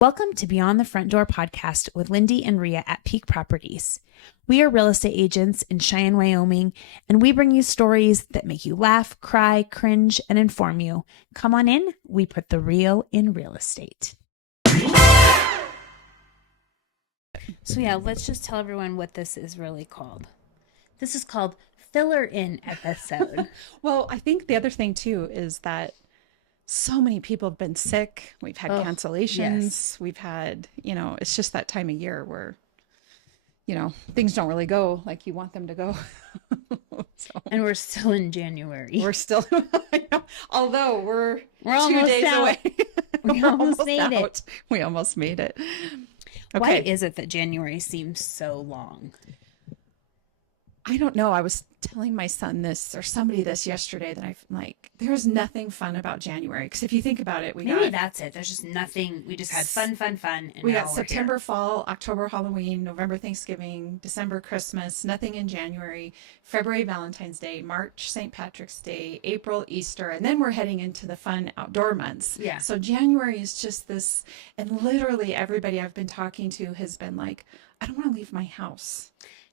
Welcome to Beyond the Front Door podcast with Lindy and Rhea at Peak Properties. We are real estate agents in Cheyenne, Wyoming, and we bring you stories that make you laugh, cry, cringe, and inform you. Come on in. We put the real in real estate. So yeah, let's just tell everyone what this is really called. This is called Filler In episode. Well, I think the other thing too is that so many people have been sick. We've had cancellations. Yes. We've had, it's just that time of year where, things don't really go like you want them to go. And we're still in January. We're still, although we're 2 almost days out. away. We almost made it. We almost made it. Okay. Why is it that January seems so long? I don't know. I was telling my son this or somebody this yesterday that there's nothing fun about January. Because if you think about it, that's it. There's just nothing. We just had fun. And we got September, fall, October, Halloween, November, Thanksgiving, December, Christmas, nothing in January, February, Valentine's Day, March, St. Patrick's Day, April, Easter. And then we're heading into the fun outdoor months. Yeah. So January is just this. And literally everybody I've been talking to has been like, I don't want to leave my house.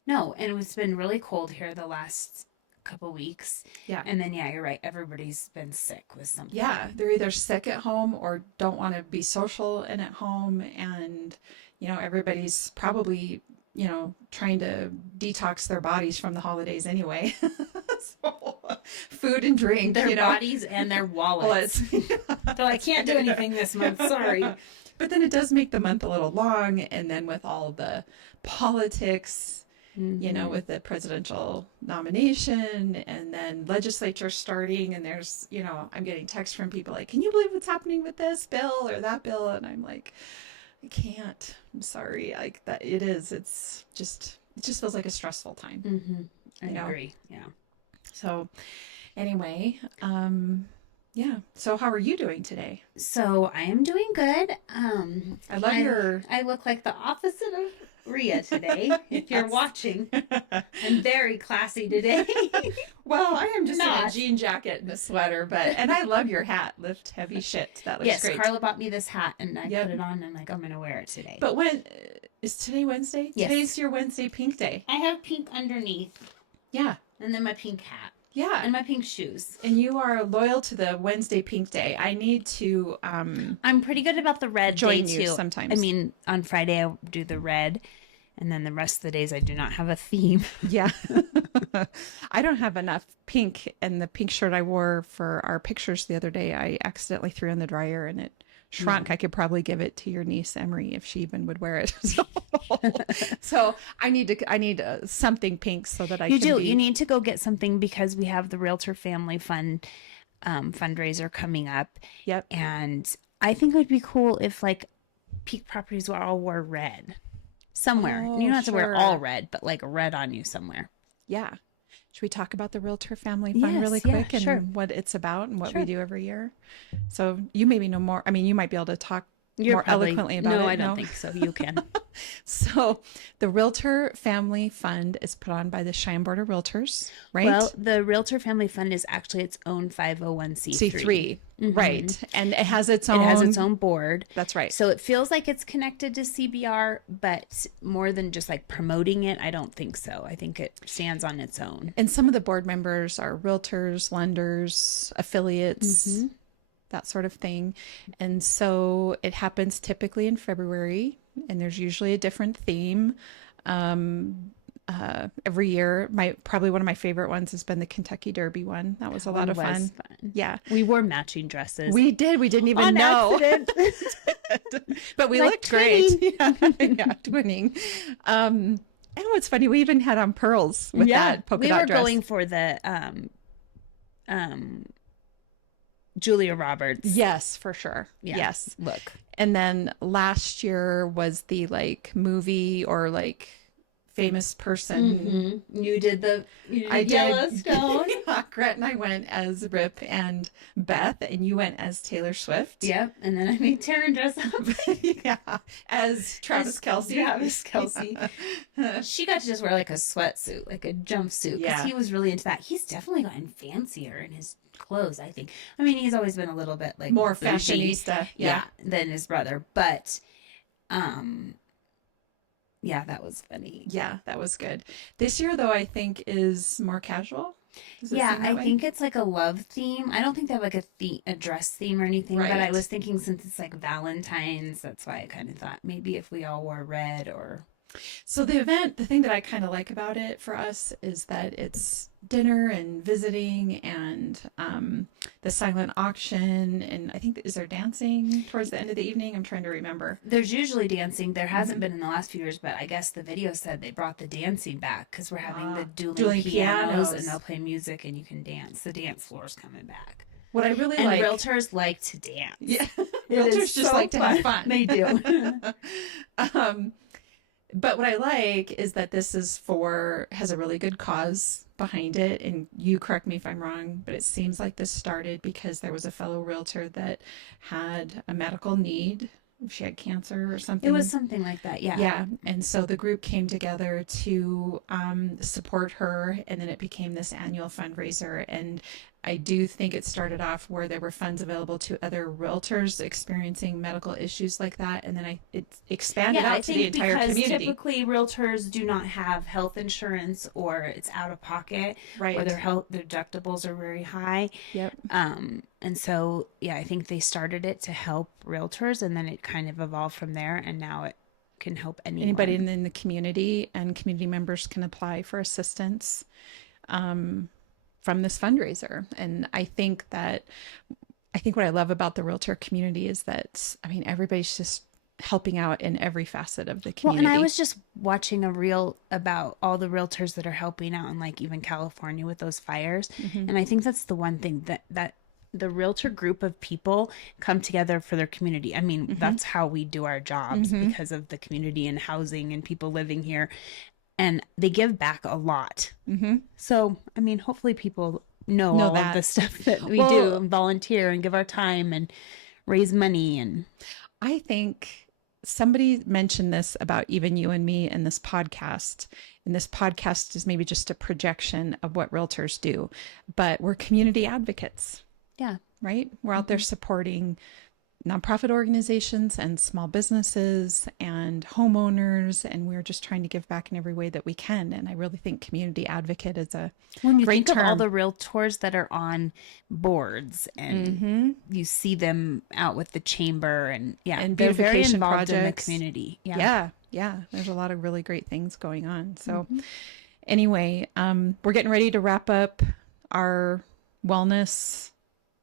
No, and it's been really cold here the last couple weeks. Yeah. And then, yeah, you're right. Everybody's been sick with something. Yeah, they're either sick at home or don't want to be social and at home. And, everybody's probably, trying to detox their bodies from the holidays anyway. So, food and drink. Their bodies and their wallets. So I can't do anything this month. Sorry. But then it does make the month a little long. And then with all the politics, with the presidential nomination and then legislature starting, and there's, I'm getting texts from people like, can you believe what's happening with this bill or that bill? And I'm like, I can't. I'm sorry. Like that it just feels like a stressful time. Mm-hmm. I agree. Yeah. So anyway, yeah. So how are you doing today? So I am doing good. I love I look like the opposite of Rhea today. If you're watching, I'm very classy today. Well, I am just in a jean jacket and a sweater, and I love your hat. Lift heavy shit. That looks great. Yes, Carla bought me this hat, and I put it on, and I'm gonna wear it today. But when is today Wednesday? Yes. Today's your Wednesday pink day. I have pink underneath. Yeah. And then my pink hat. Yeah. And my pink shoes. And you are loyal to the Wednesday pink day. I need to I'm pretty good about the red join day you too. Sometimes. I mean, on Friday I do the red, and then the rest of the days I do not have a theme. Yeah. I don't have enough pink, and the pink shirt I wore for our pictures the other day, I accidentally threw in the dryer and it shrunk. I could probably give it to your niece Emery if she even would wear it. So I need something pink so that You need to go get something, because we have the Realtor Family Fund fundraiser coming up. Yep. And I think it would be cool if Peak Properties all wore red somewhere. You don't have to wear all red, but red on you somewhere. Yeah. Should we talk about the Realtor Family Fund really quick and what it's about and what we do every year? So you maybe know more. I mean, you might be able to talk more eloquently about it. No, I don't think so. You can. So the Realtor Family Fund is put on by the Cheyenne Board of Realtors, right? Well, the Realtor Family Fund is actually its own 501c3. Mm-hmm. Right. And it has its own board. That's right. So it feels like it's connected to CBR, but more than just promoting it, I don't think so. I think it stands on its own. And some of the board members are realtors, lenders, affiliates, that sort of thing. And so it happens typically in February, and there's usually a different theme. Every year, probably one of my favorite ones has been the Kentucky Derby one. That was a lot of fun. Yeah, we wore matching dresses. We did. We didn't even know. But we looked great. Yeah, twinning. And what's funny, we even had on pearls with that polka dot dress. We were going for the Julia Roberts. Yes, for sure. Yeah. Yes. Look. And then last year was the movie or famous person. Mm-hmm. You did Yellowstone. Yeah, Gret and I went as Rip and Beth, and you went as Taylor Swift. Yep. And then I made Taryn dress up. Yeah. As Travis Kelce. Travis Kelce. She got to just wear a sweatsuit, a jumpsuit, because he was really into that. He's definitely gotten fancier in his clothes, I think. I mean, he's always been a little bit more fashionista, than his brother, but Yeah, that was funny. Yeah, that was good. This year, though, I think is more casual. Does it Yeah, seem that I way? think it's like a love theme. I don't think they have like a dress theme or anything, but I Right. was thinking since it's like Valentine's, that's why I kind of thought maybe if we all wore red or So the event, the thing that I kind of like about it for us is that it's dinner and visiting and the silent auction. And I think, is there dancing towards the end of the evening? I'm trying to remember. there's usually dancing. There hasn't Mhm. been in the last few years, but I guess the video said they brought the dancing back because we're having the Dueling dueling pianos and pianos. they'll play music and you can dance. The dance floor's coming back. What I really And like, realtors like to dance. yeah, It is realtors just so like to have fun. They do. um, but what I like is that this is has a really good cause behind it. And you correct me if I'm wrong, but it seems like this started because there was a fellow realtor that had a medical need. She had cancer or something. It was something like that, yeah. Yeah. And so the group came together to support her. And then it became this annual fundraiser. And I do think it started off where there were funds available to other realtors experiencing medical issues like that. And then it expanded Yeah, I out to the think entire because community. typically realtors do not have health insurance or it's out of pocket Right. or their deductibles are very high. Yep. And so yeah, I think they started it to help realtors and then it kind of evolved from there and now it can help anyone. Anybody in the community, and community members can apply for assistance from this fundraiser. And I think what I love about the realtor community is that, I mean, everybody's just helping out in every facet of the community. Well, and I was just watching a reel about all the realtors that are helping out in like even California with those fires. Mm-hmm. And I think that's the one thing that the realtor group of people come together for their community. I mean, Mm-hmm. that's how we do our jobs Mm-hmm. because of the community and housing and people living here. And they give back a lot. Mm-hmm. So, I mean, hopefully people know all that. of the stuff that we Well, do and volunteer and give our time and raise money. And I think somebody mentioned this about even you and me in this podcast. And this podcast is maybe just a projection of what realtors do, but we're community advocates, yeah, right? We're out there supporting nonprofit organizations and small businesses and homeowners, and we're just trying to give back in every way that we can. And I really think community advocate is a when you great think of all term. the realtors that are on boards and Mm-hmm. you see them out with the chamber and And they're very beautification involved in the projects. community. Yeah. There's a lot of really great things going on. So anyway, we're getting ready to wrap up our wellness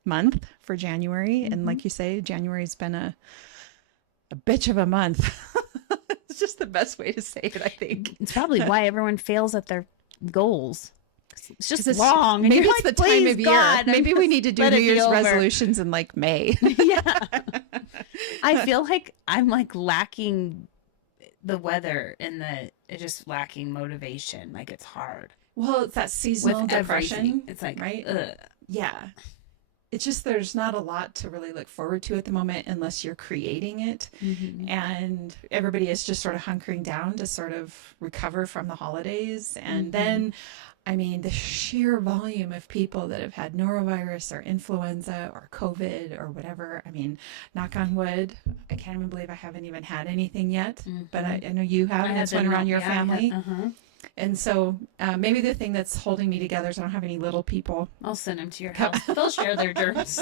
month for January. And like you say, January's been a bitch of a month. It's just the best way to say it, I think. It's probably why everyone fails at their goals. It's just 'Cause it's- long. And Maybe you're it's like, the time "Please, of year. God, Maybe we need to do let New it be Year's over." resolutions in like May. Yeah. I feel like I'm like lacking the weather and just lacking motivation. Like it's hard. Well, it's that seasonal With depression. everything. It's like, right? ugh. Yeah. It's just there's not a lot to really look forward to at the moment unless you're creating it. Mhm. And everybody is just sort of hunkering down to sort of recover from the holidays. And then, I mean, the sheer volume of people that have had norovirus or influenza or COVID or whatever. I mean, knock on wood, I can't even believe I haven't even had anything yet, but I know you have, and it's went around your family. And so maybe the thing that's holding me together is I don't have any little people. I'll send them to your house. They'll share their germs.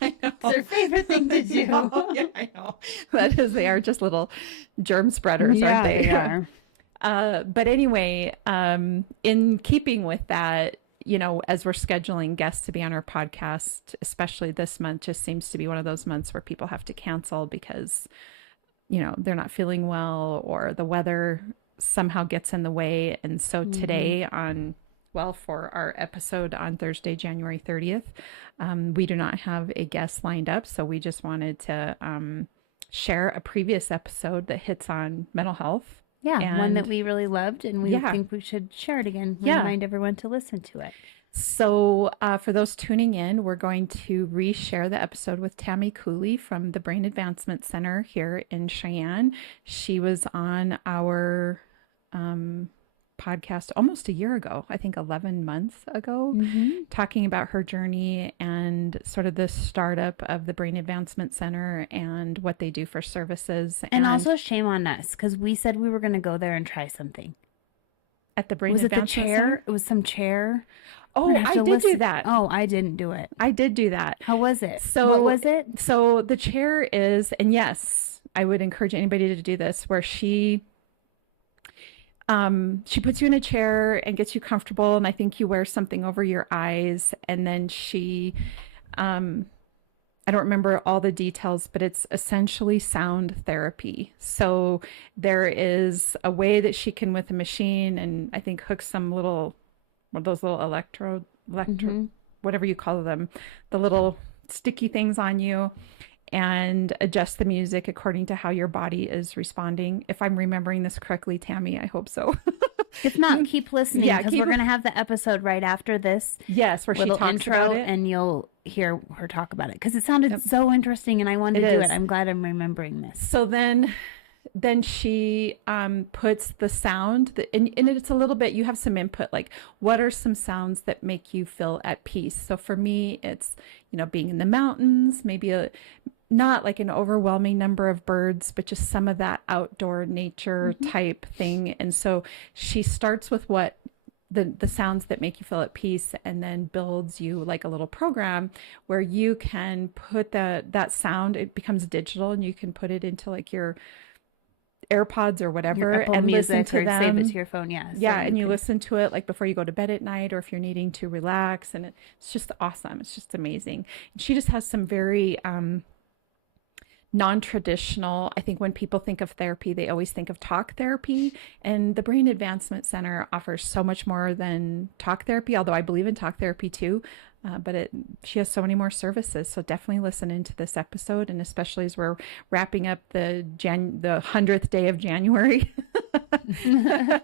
I know. It's their favorite thing to do. Yeah, I know. That is, they are just little germ spreaders, Yeah, aren't they? they are. But anyway, in keeping with that, you know, as we're scheduling guests to be on our podcast, especially this month, just seems to be one of those months where people have to cancel because, you know, they're not feeling well or the weather somehow gets in the way. And so today for our episode on Thursday, January 30th, we do not have a guest lined up. So we just wanted to share a previous episode that hits on mental health. Yeah, one that we really loved, and we think we should share it again. Remind everyone to listen to it. So for those tuning in, we're going to reshare the episode with Tammy Cooley from the Brain Advancement Center here in Cheyenne. She was on our podcast almost a year ago, I think 11 months ago, talking about her journey and sort of the startup of the Brain Advancement Center and what they do for services. And also shame on us, because we said we were going to go there and try something. At the Brain Was it the Advancement chair? Center? It was some chair. Oh, I did do that. Oh, I didn't do it. I did do that. How was it? So what was it? So the chair is, and yes, I would encourage anybody to do this, where she puts you in a chair and gets you comfortable, and I think you wear something over your eyes, and then she, I don't remember all the details, but it's essentially sound therapy. So there is a way that she can, with a machine, and I think hook some little, one of those little electro, whatever you call them, the little sticky things on you, and adjust the music according to how your body is responding. If I'm remembering this correctly, Tammy, I hope so. If not, keep listening, because we're going to have the episode right after this. Yes, where she talks intro, about it. and you'll hear her talk about it, because it sounded so interesting, and I wanted to do it. I'm glad I'm remembering this. So then she puts the sound, and it's a little bit, you have some input, like what are some sounds that make you feel at peace? So for me, it's, being in the mountains, maybe not like an overwhelming number of birds, but just some of that outdoor nature type thing. And so she starts with what the sounds that make you feel at peace, and then builds you like a little program where you can put that sound, it becomes digital, and you can put it into like your AirPods or whatever, and listen to them. Save it to your phone. And you listen to it like before you go to bed at night, or if you're needing to relax, and it's just awesome. It's just amazing. And she just has some very non-traditional, I think when people think of therapy, they always think of talk therapy, and the Brain Advancement Center offers so much more than talk therapy, although I believe in talk therapy too. But she has so many more services. So definitely listen into this episode, and especially as we're wrapping up the 100th day of January and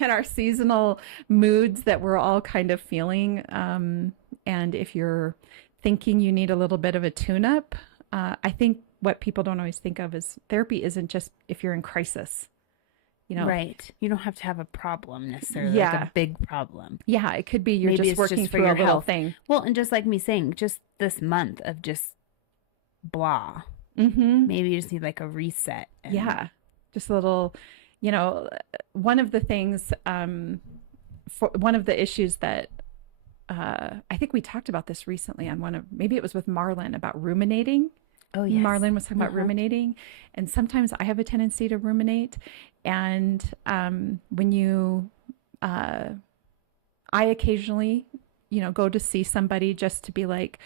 our seasonal moods that we're all kind of feeling. And if you're thinking you need a little bit of a tune-up, I think what people don't always think of is therapy isn't just if you're in crisis. Right. You don't have to have a problem necessarily, like a big problem. Yeah, it could be you're Maybe just it's working just for through your a little health thing. Well, and just like me saying, just this month of just blah. Maybe you just need like a reset. Just a little, one of the things, one of the issues that I think we talked about this recently on maybe it was with Marlon about ruminating. Oh, yes. Marlon was talking about ruminating, and sometimes I have a tendency to ruminate. And when I occasionally, go to see somebody just to be like,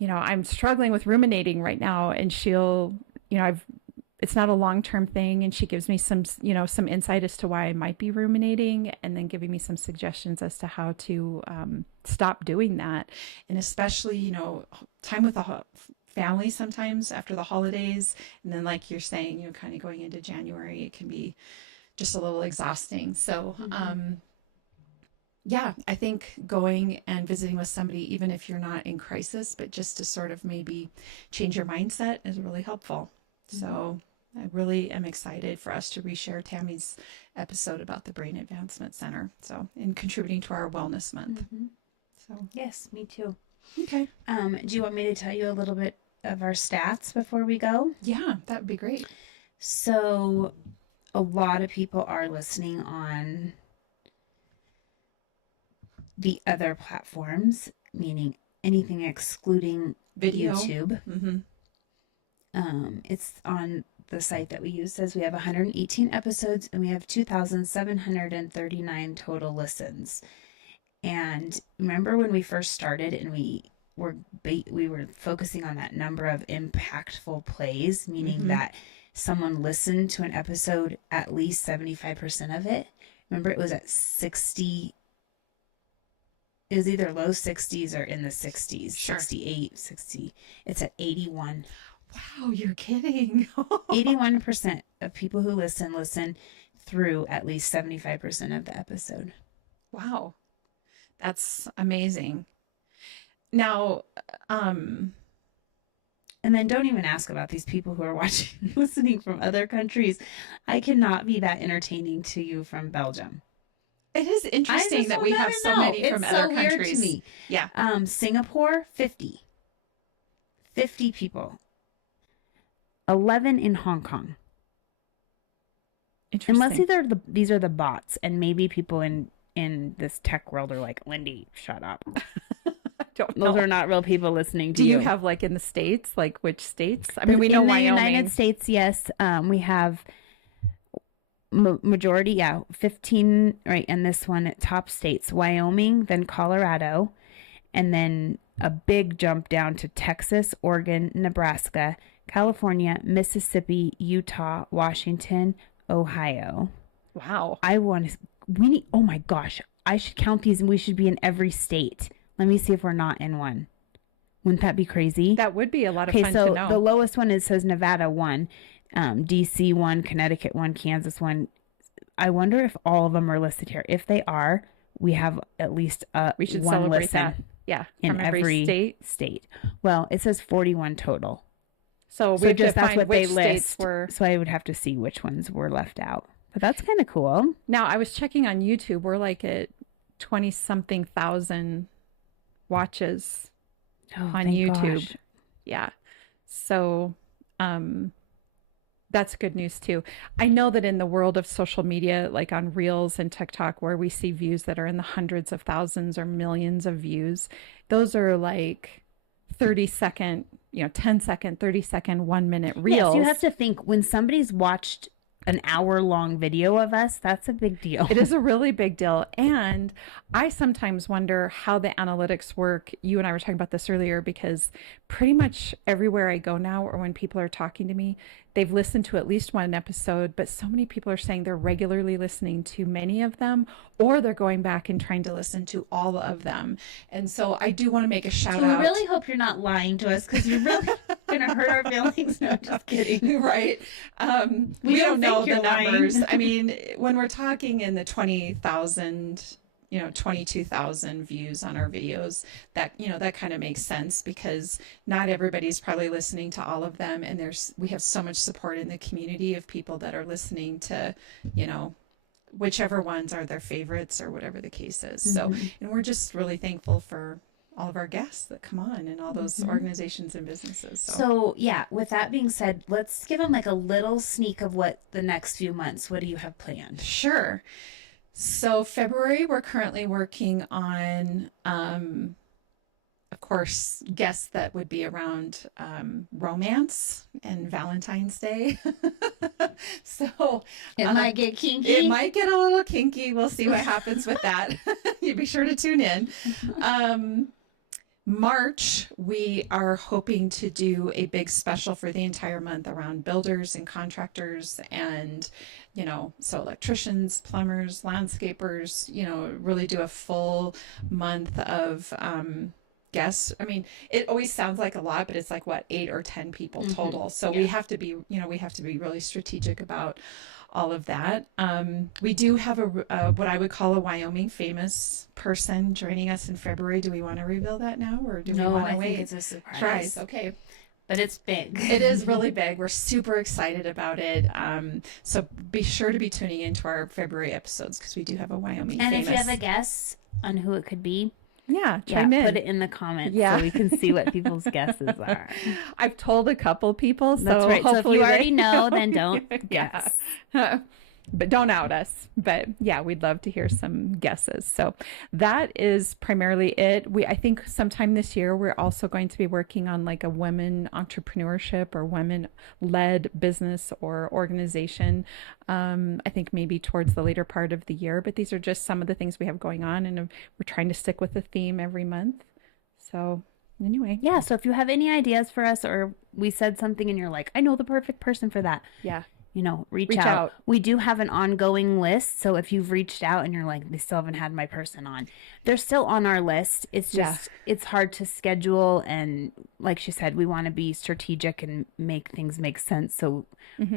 I'm struggling with ruminating right now, and she'll, it's not a long-term thing, and she gives me some insight as to why I might be ruminating, and then giving me some suggestions as to how to stop doing that. And especially, time with the family sometimes after the holidays, and then like you're saying, kind of going into January, it can be just a little exhausting. So I think going and visiting with somebody, even if you're not in crisis, but just to sort of maybe change your mindset, is really helpful. So I really am excited for us to reshare Tammy's episode about the Brain Advancement Center, in contributing to our Wellness Month. So yes, me too. Okay. Do you want me to tell you a little bit of our stats before we go? Yeah, that would be great. So a lot of people are listening on the other platforms, meaning anything excluding Video. YouTube. It's on the site that we use, says we have 118 episodes, and we have 2,739 total listens. And remember when we first started, and we were focusing on that number of impactful plays, meaning that someone listened to an episode at least 75% of it. Remember, it was at 60. It was either low 60s or in the 60s, 68, 60. It's at 81. Wow, you're kidding. 81% of people who listen through at least 75% of the episode. Wow. That's amazing. Now, and then don't even ask about these people who are listening from other countries. I cannot be that entertaining to you from Belgium. It is interesting that we have so many from other countries. Weird to me. Yeah. Singapore, 50. 50 people. 11 in Hong Kong. Interesting. Unless these are the bots, and maybe people in this tech world are like, Lindy, shut up. I don't know. Those are not real people listening to you. Do you have like in the States, like which states? I mean, we know in Wyoming. In the United States, yes. We have majority, 15, right? And this one at top states, Wyoming, then Colorado, and then a big jump down to Texas, Oregon, Nebraska, California, Mississippi, Utah, Washington, Ohio. Wow. Oh my gosh, I should count these and we should be in every state. Let me see if we're not in one. Wouldn't that be crazy? That would be a lot of fun to know. The lowest one says Nevada 1, DC 1, Connecticut 1, Kansas 1. I wonder if all of them are listed here. If they are, we have at least we should one celebrate listen that. Yeah, in every state. Well, it says 41 total. So we just that's what they list. So I would have to see which ones were left out. But that's kind of cool. Now I was checking on YouTube. We're like at 20-something thousand watches on YouTube. Gosh. Yeah. So that's good news too. I know that in the world of social media, like on Reels and TikTok, where we see views that are in the hundreds of thousands or millions of views, those are like 30-second, 10-second, 30-second, 1 minute reels. Yes, you have to think when somebody's watched an hour-long video of us, that's a big deal. It is a really big deal. And I sometimes wonder how the analytics work. You and I were talking about this earlier, because pretty much everywhere I go now, or when people are talking to me, they've listened to at least one episode, but so many people are saying they're regularly listening to many of them, or they're going back and trying to listen to all of them. And so I do want to make a shout out. I really hope you're not lying to us, because you're really going to hurt our feelings. No, just kidding. Right. We don't know the numbers. I mean, when we're talking in the 20,000, 22,000 views on our videos, that, that kind of makes sense, because not everybody's probably listening to all of them. And we have so much support in the community of people that are listening to, whichever ones are their favorites or whatever the case is. So, and we're just really thankful for all of our guests that come on and all those organizations and businesses. So yeah, with that being said, let's give them like a little sneak of what the next few months, what do you have planned? Sure. So February, we're currently working on, of course, guests that would be around romance and Valentine's Day. So it might get kinky. It might get a little kinky. We'll see what happens with that. You be sure to tune in. March, we are hoping to do a big special for the entire month around builders and contractors and, so electricians, plumbers, landscapers, really do a full month of guests. I mean, it always sounds like a lot, but it's like 8 or 10 people total. So we have to be, we have to be really strategic about all of that. We do have what I would call a Wyoming famous person joining us in February. Do we want to reveal that now, or do we want to wait? Think it's a surprise. Okay. But it's big. It is really big. We're super excited about it. So be sure to be tuning into our February episodes, because we do have a Wyoming and famous. if you have a guess on who it could be, chime in. Put it in the comments so we can see what people's guesses are. I've told a couple people, so that's right. Hopefully so if you already know, then don't guess. But don't out us. But yeah, we'd love to hear some guesses. So that is primarily it. I think sometime this year, we're also going to be working on like a women entrepreneurship or women-led business or organization. I think maybe towards the later part of the year, but these are just some of the things we have going on, and we're trying to stick with the theme every month. So anyway. Yeah. So if you have any ideas for us, or we said something and you're like, I know the perfect person for that. Yeah. Reach out. We do have an ongoing list. So if you've reached out and you're like, they still haven't had my person on, they're still on our list. It's just, it's hard to schedule. And like she said, we want to be strategic and make things make sense. So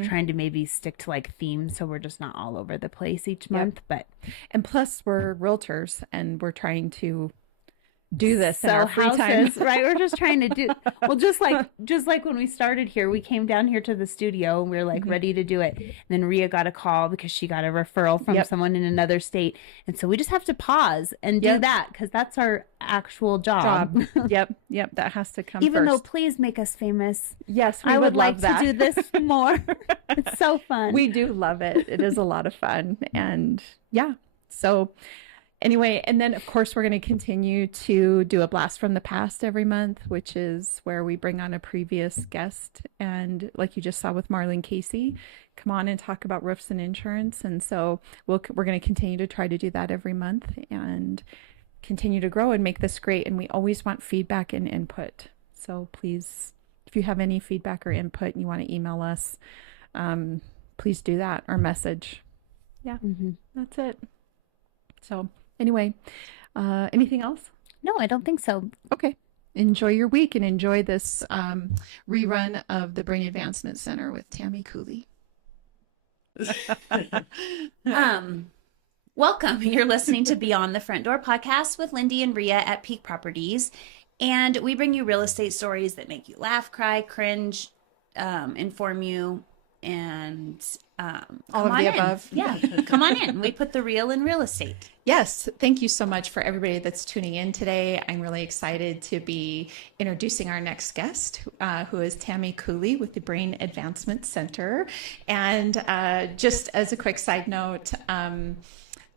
trying to maybe stick to like themes. So we're just not all over the place each month. And plus we're realtors, and we're trying to do this in our free time. Right? We're just trying to do well, just like when we started here, we came down here to the studio and we were like ready to do it. And then Rhea got a call because she got a referral from someone in another state. And so we just have to pause and do that because that's our actual job. Yep. That has to come Even first. though please make us famous. Yes, we I would love like to do this more. It's so fun. We do love it. It is a lot of fun. And yeah, so anyway, and then of course we're going to continue to do a blast from the past every month, which is where we bring on a previous guest. And like you just saw with Marlene Casey, come on and talk about roofs and insurance. And so we're going to continue to try to do that every month and continue to grow and make this great. And we always want feedback and input. So please, if you have any feedback or input and you want to email us, please do that or message. Yeah, that's it. So anyway, anything else? No, I don't think so. Okay. Enjoy your week and enjoy this rerun of the Brain Advancement Center with Tammy Cooley. Welcome. You're listening to Beyond the Front Door podcast with Lindy and Rhea at Peak Properties. And we bring you real estate stories that make you laugh, cry, cringe, inform you, and all of the above. Yeah, come on in. We put the real in real estate. Yes, thank you so much for everybody that's tuning in today. I'm really excited to be introducing our next guest, who is Tammy Cooley with the Brain Advancement Center. And just as a quick side note,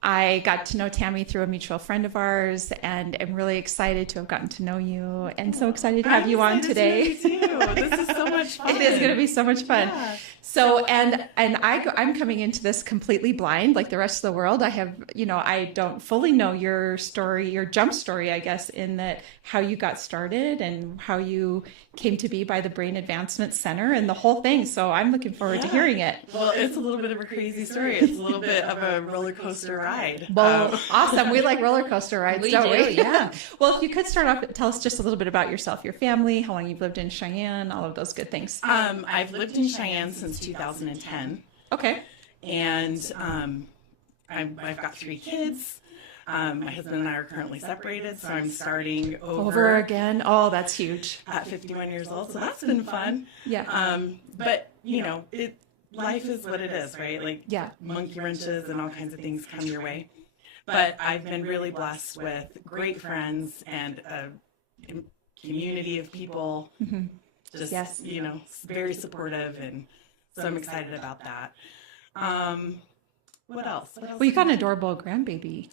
I got to know Tammy through a mutual friend of ours, and I'm really excited to have gotten to know you, and so excited to have you on today. Too. This is so much fun. It is going to be so much fun. Yeah. So, I'm coming into this completely blind, like the rest of the world. I don't fully know your story, your jump story, I guess, in that how you got started and how you came to be by the Brain Advancement Center and the whole thing. So I'm looking forward to hearing it. Well, it's a little bit of a crazy story. It's a little bit of a roller coaster ride. Well, awesome. We like roller coaster rides, don't we? Yeah. Well, if you could start off, tell us just a little bit about yourself, your family, how long you've lived in Cheyenne, all of those good things. I've lived in Cheyenne since 2010. Okay. And I've got 3 kids. My husband and I are currently separated, so I'm starting Over again. Oh, that's huge. at 51 years old. So that's been fun. Yeah. But life is what it is, right? Like Yeah. monkey wrenches and all kinds of things come your way. But I've been really blessed with great friends and a community of people. Just, Yes. very supportive. And so I'm excited about that. What else? Well, you got an adorable grandbaby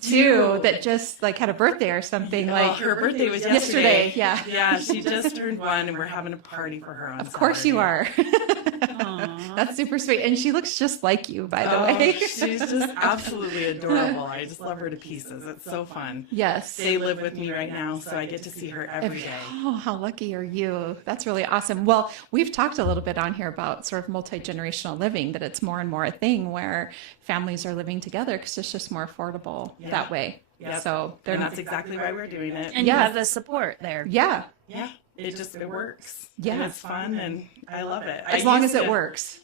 too that just like had a birthday or something. Well, Like her birthday was yesterday. Yeah. Yeah, she just turned 1 and we're having a party for her on Of course you Saturday. are. That's super sweet. And she looks just like you, by the way. She's just absolutely adorable. I just love her to pieces. It's so fun. Yes. They live with me right now, so I get to see her every day. Oh, how lucky are you? That's really awesome. Well, we've talked a little bit on here about sort of multi-generational living, that it's more and more a thing where families are living together because it's just more affordable that way. Yep. So And that's exactly why we're doing it. And you have the support there. yeah, Yeah, it works. Yeah. And it's fun and I love it. as long as it works.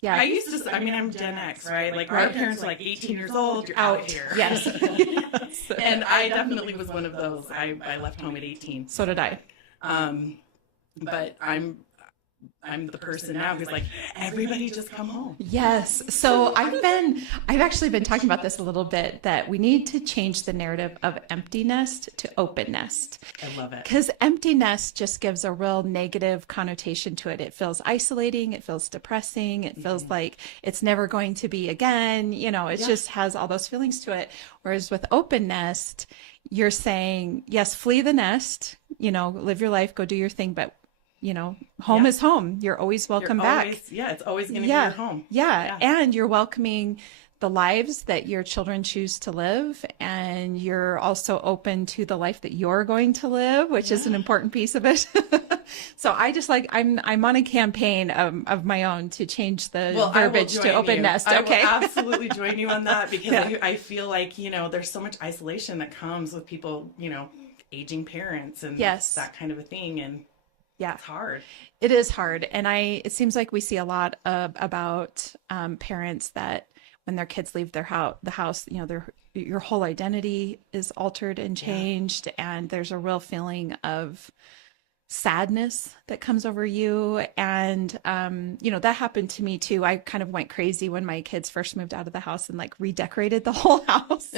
Yeah. I'm Gen X, right? Like our parents are like 18 years old, you're out of here. Yes. And I definitely was one of those. I left home at 18. So did I. But I'm the person now who's like, everybody just come home. Yes. So I've actually been talking about this a little bit, that we need to change the narrative of empty nest to open nest. I love it. Because empty nest just gives a real negative connotation to it. It feels isolating. It feels depressing. It feels like it's never going to be again. It just has all those feelings to it. Whereas with open nest, you're saying, yes, flee the nest, live your life, go do your thing. But, home is home. You're always welcome back. It's always going to be your home. Yeah. And you're welcoming the lives that your children choose to live, and you're also open to the life that you're going to live, which is an important piece of it. So I just I'm on a campaign of my own to change the verbiage to open nest. Okay. I will absolutely join you on that, because I feel like, there's so much isolation that comes with people, aging parents and that kind of a thing. And it's hard. It is hard. And it seems like we see a lot about parents that when their kids leave the house, your whole identity is altered and changed, and there's a real feeling of sadness that comes over you. And that happened to me too. I kind of went crazy when my kids first moved out of the house and like redecorated the whole house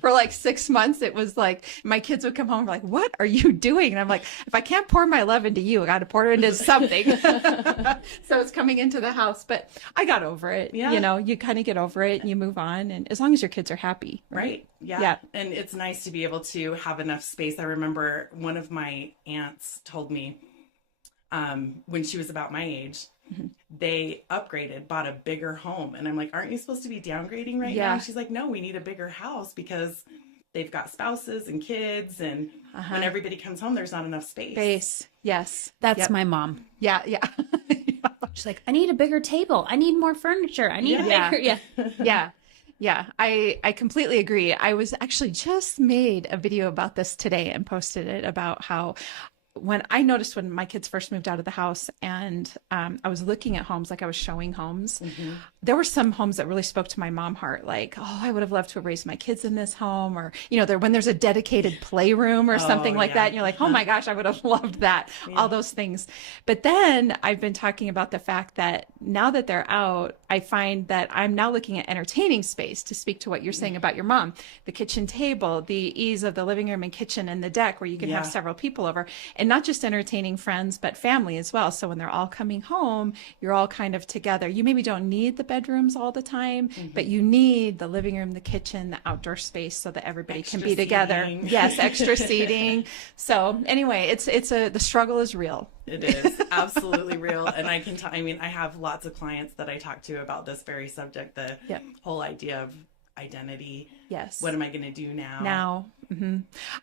for like 6 months. It was like my kids would come home and be like, what are you doing? And I'm like, if I can't pour my love into you, I got to pour it into something. So it's coming into the house, but I got over it. Yeah. You kind of get over it and you move on, and as long as your kids are happy. Right. Yeah. And it's nice to be able to have enough space. I remember one of my aunts told me when she was about my age, they upgraded, bought a bigger home. And I'm like, aren't you supposed to be downgrading right now? And she's like, no, we need a bigger house because they've got spouses and kids. And when everybody comes home, there's not enough space. Yes. That's my mom. Yeah. She's like, I need a bigger table. I need more furniture. I need a bigger. Yeah, I completely agree. I was actually just made a video about this today and posted it about how when I noticed when my kids first moved out of the house and I was looking at homes, like I was showing homes, there were some homes that really spoke to my mom heart. Like, oh, I would have loved to have raised my kids in this home, or, when there's a dedicated playroom or something like that. And you're like, oh my gosh, I would have loved that. All those things. But then I've been talking about the fact that now that they're out, I find that I'm now looking at entertaining space, to speak to what you're saying about your mom, the kitchen table, the ease of the living room and kitchen and the deck where you can have several people over. And not just entertaining friends, but family as well. So when they're all coming home, you're all kind of together. You maybe don't need the bedrooms all the time, but you need the living room, the kitchen, the outdoor space so that everybody can be together. Yes, extra seating. So anyway, the struggle is real. It is absolutely real. And I have lots of clients that I talk to about this very subject, the whole idea of identity. Yes. What am I going to do now?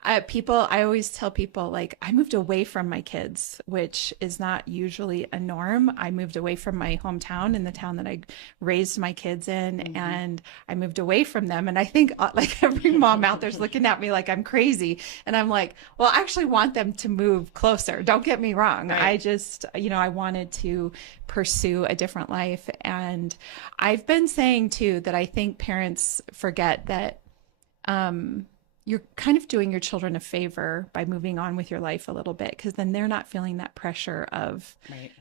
I always tell people, like, I moved away from my kids, which is not usually a norm. I moved away from my hometown in the town that I raised my kids in, and I moved away from them. And I think like every mom out there's looking at me like I'm crazy. And I'm like, well, I actually want them to move closer. Don't get me wrong. Right. I just, I wanted to pursue a different life. And I've been saying too, that I think parents forget that you're kind of doing your children a favor by moving on with your life a little bit, because then they're not feeling that pressure of,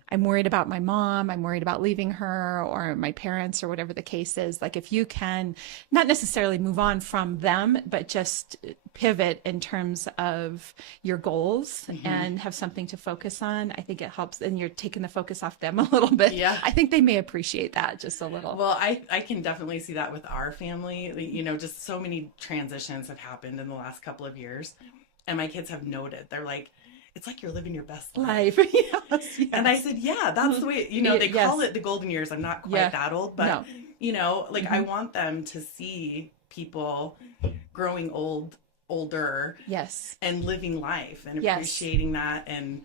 I'm worried about my mom, I'm worried about leaving her, or my parents, or whatever the case is. Like, if you can not necessarily move on from them, but just pivot in terms of your goals and have something to focus on, I think it helps. And you're taking the focus off them a little bit. Yeah. I think they may appreciate that just a little. Well, I can definitely see that with our family. Just so many transitions have happened in the last couple of years, and my kids have noted. They're like, it's like you're living your best life. Yes. And I said, yeah, that's the way, they call it the golden years. I'm not quite that old, but I want them to see people growing older, and living life and appreciating that, and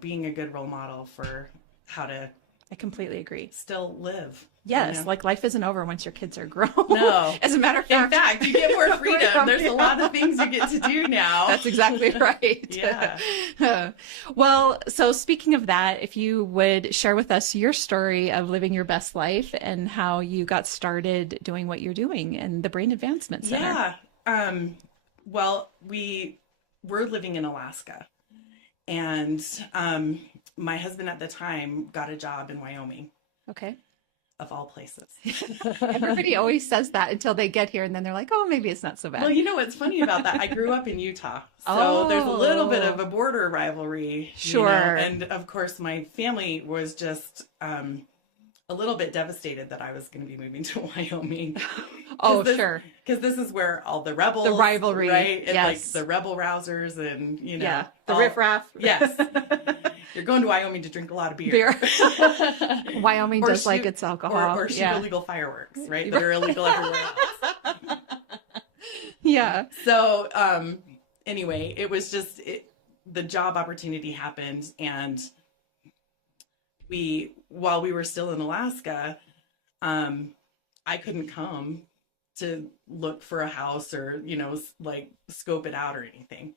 being a good role model for how to, I completely agree, still live. Yes, like life isn't over once your kids are grown. No. As a matter of fact. In fact, you get more freedom. There's a lot of things you get to do now. That's exactly right. Yeah. Well, so speaking of that, if you would share with us your story of living your best life and how you got started doing what you're doing in the Brain Advancement Center. Yeah. Well, we were living in Alaska, and my husband at the time got a job in Wyoming. Okay. Of all places. Everybody always says that until they get here, and then they're like, oh, maybe it's not so bad. Well, what's funny about that? I grew up in Utah. So there's a little bit of a border rivalry. Sure. And of course, my family was just a little bit devastated that I was going to be moving to Wyoming. Sure. Because this is where all the rebels. The rivalry. Right? And like the rebel rousers and, the riffraff. Yes. You're going to Wyoming to drink a lot of beer. Wyoming does like its alcohol. Or shoot illegal fireworks, right? That are illegal everywhere else. Yeah. So anyway, it was just, the job opportunity happened, and while we were still in Alaska, I couldn't come to look for a house or, like scope it out or anything.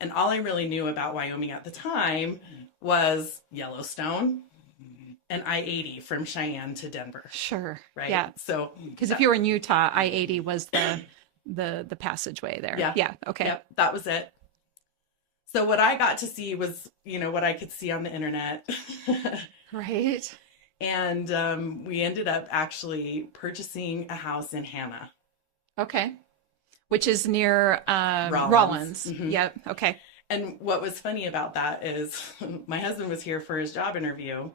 And all I really knew about Wyoming at the time was Yellowstone an I-80 from Cheyenne to Denver, Sure. right? Yeah. So Because if you were in Utah, I-80 was the passageway there. Yeah. Yeah. Okay. Yep, that was it. So what I got to see was, what I could see on the internet. Right. And we ended up actually purchasing a house in Hannah. Okay. Which is near Rollins. Rollins. Mhm. Yep. Okay. And what was funny about that is my husband was here for his job interview,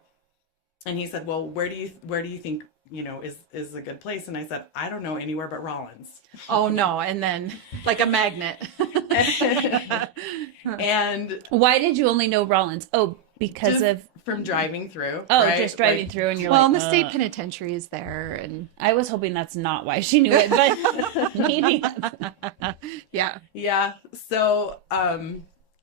and he said, well, where do you think, is a good place? And I said, I don't know anywhere but Rollins. Oh no. And then like a magnet. And Why did you only know Rollins? Oh, because just of from driving through. oh, right? just driving Like, through, and you're Well, like, and the state "Ugh." penitentiary is there, and I was hoping that's not why she knew it, but maybe. yeah. Yeah. So,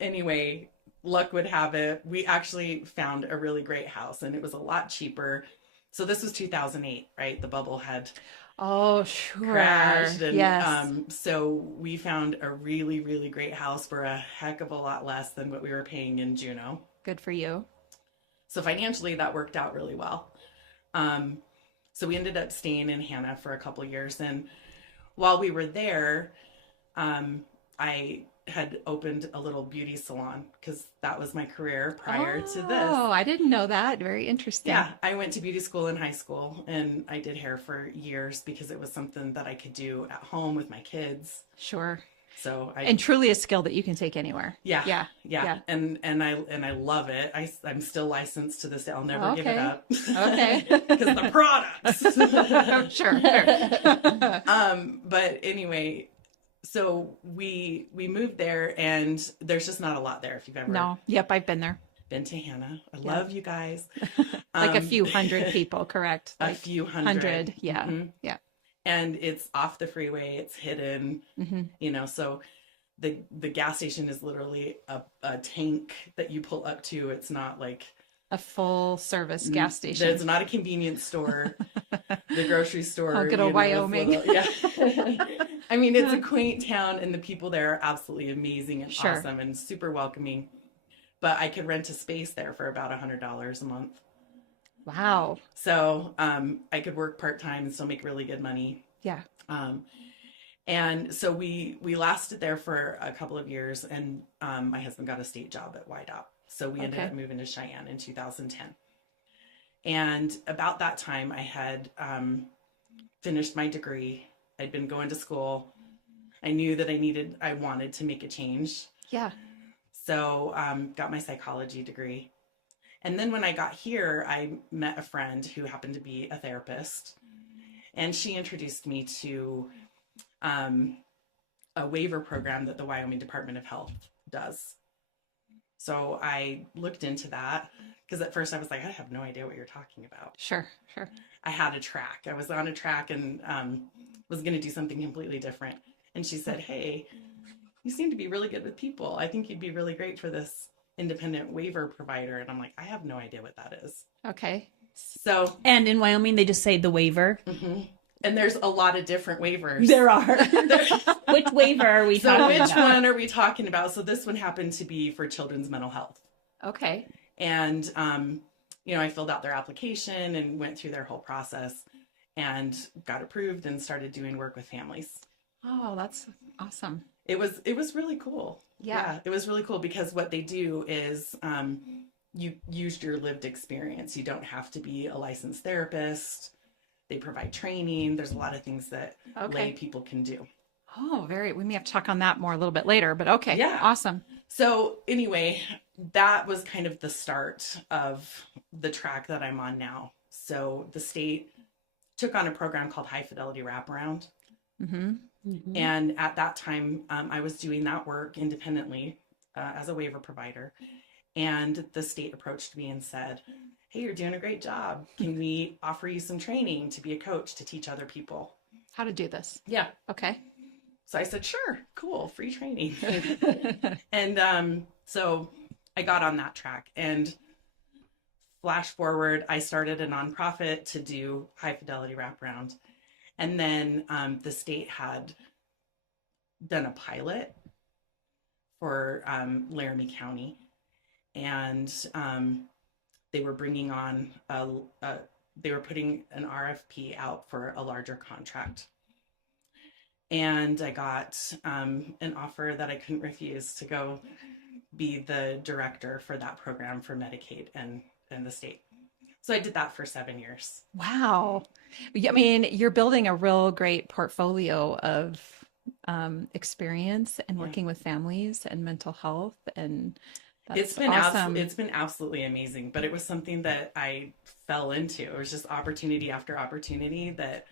anyway, luck would have it, we actually found a really great house, and it was a lot cheaper. So this was 2008, right? The bubble had Oh, sure. crashed, and Yes. so we found a really, really great house for a heck of a lot less than what we were paying in Juneau. Good for you. So financially, that worked out really well. So we ended up staying in Hannah for a couple years, and while we were there, I had opened a little beauty salon because that was my career prior to this. Oh, I didn't know that. Very interesting. Yeah, I went to beauty school in high school, and I did hair for years because it was something that I could do at home with my kids. Sure. So And truly a skill that you can take anywhere. yeah, Yeah. yeah, and I love it. I'm still licensed to this day. I'll never give it Okay. up. Okay. Because the products. Sure. But anyway, so we moved there, and there's just not a lot there if you've ever No. Yep. I've been there. been to Hannah. I love you guys. Like a Um, few hundred people, correct? A Like few hundred. Yeah. Mhm. Yeah. And it's off the freeway. It's hidden. Hmm. So the gas station is literally a tank that you pull up to. It's not like A full service gas station. It's not a convenience store. The grocery store. Oh, good old is Wyoming. yeah. I mean, it's a quaint town, and the people there are absolutely amazing and Sure. awesome and super welcoming. But I could rent a space there for about $100 a month. Wow. So I could work part-time and still make really good money. Yeah. And so we lasted there for a couple of years, and my husband got a state job at YDOT. So we ended Okay. up moving to Cheyenne in 2010. And about that time, I had finished my degree. I'd been going to school. I knew that I wanted to make a change. Yeah. So got my psychology degree. And then when I got here, I met a friend who happened to be a therapist. And she introduced me to a waiver program that the Wyoming Department of Health does. So I looked into that because at first I was like, I have no idea what you're talking about. Sure. Sure. I had a track. I was on a track and was going to do something completely different. And she said, hey, you seem to be really good with people. I think you'd be really great for this independent waiver provider. And I'm like, I have no idea what that is. Okay. So, And in Wyoming, they just say the waiver. mhm. And there's a lot of different waivers. There are. Which waiver are we So talking which about? one are we talking about? So this one happened to be for children's mental health. Okay. And, I filled out their application and went through their whole process and got approved and started doing work with families. Oh, that's awesome. It was really cool. Yeah. It was really cool because what they do is you use your lived experience. You don't have to be a licensed therapist. They provide training. There's a lot of things that lay people can do. Oh, we may have to talk on that more a little bit later, but okay. Yeah. Awesome. So anyway, that was kind of the start of the track that I'm on now. So the state took on a program called High Fidelity Wraparound. Mm-hmm. Mhm. And at that time, I was doing that work independently as a waiver provider. And the state approached me and said, hey, you're doing a great job. Can we offer you some training to be a coach to teach other people? How to do this. Yeah. Okay. So I said, sure, cool, free training. And so I got on that track. And flash forward, I started a nonprofit to do high fidelity wraparound. And then the state had done a pilot for Laramie County. And they were bringing on they were putting an RFP out for a larger contract. And I got an offer that I couldn't refuse to go be the director for that program for Medicaid and the state. So I did that for 7 years. Wow. I mean, you're building a real great portfolio of experience and working with families and mental health, and that's awesome. It's been absolutely amazing, but it was something that I fell into. It was just opportunity after opportunity that.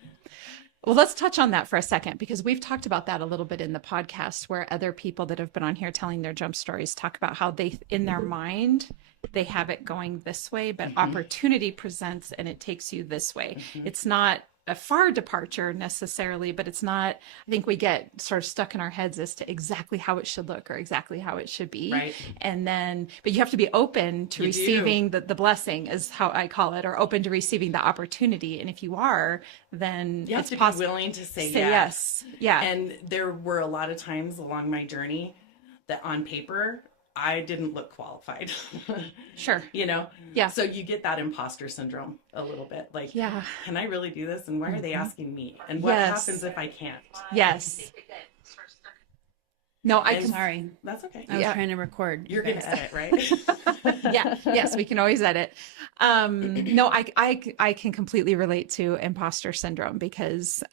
Well, let's touch on that for a second, because we've talked about that a little bit in the podcast, where other people that have been on here telling their jump stories talk about how they, in their mind, they have it going this way, but opportunity presents and it takes you this way. It's not a far departure necessarily, but it's not, I think we get sort of stuck in our heads as to exactly how it should look or exactly how it should be. Right. And then, but you have to be open to receiving the blessing, is how I call it, or open to receiving the opportunity. And if you are, then you have it's to possible. be willing to say yes. Yeah. And there were a lot of times along my journey that on paper, I didn't look qualified. Sure. You know? Yeah. So you get that imposter syndrome a little bit. Like, Yeah. Can I really do this? And why are they asking me? And what happens if I can't? Yes. No, Sorry. That's okay. I was trying to record. You're going to edit, right? Yeah. Yes, we can always edit. No, I can completely relate to imposter syndrome, because,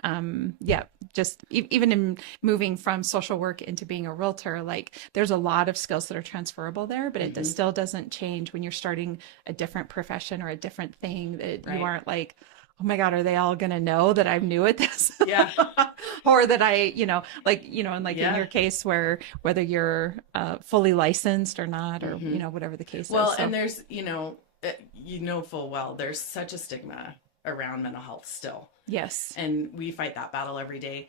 just even in moving from social work into being a realtor, like there's a lot of skills that are transferable there, but it still doesn't change when you're starting a different profession or a different thing, that you aren't like, oh my God, are they all going to know that I'm new at this? Yeah. Or that I, in your case, whether you're fully licensed or not, or, whatever the case is. Well, So. and there's, full well, there's such a stigma around mental health still. Yes. And we fight that battle every day.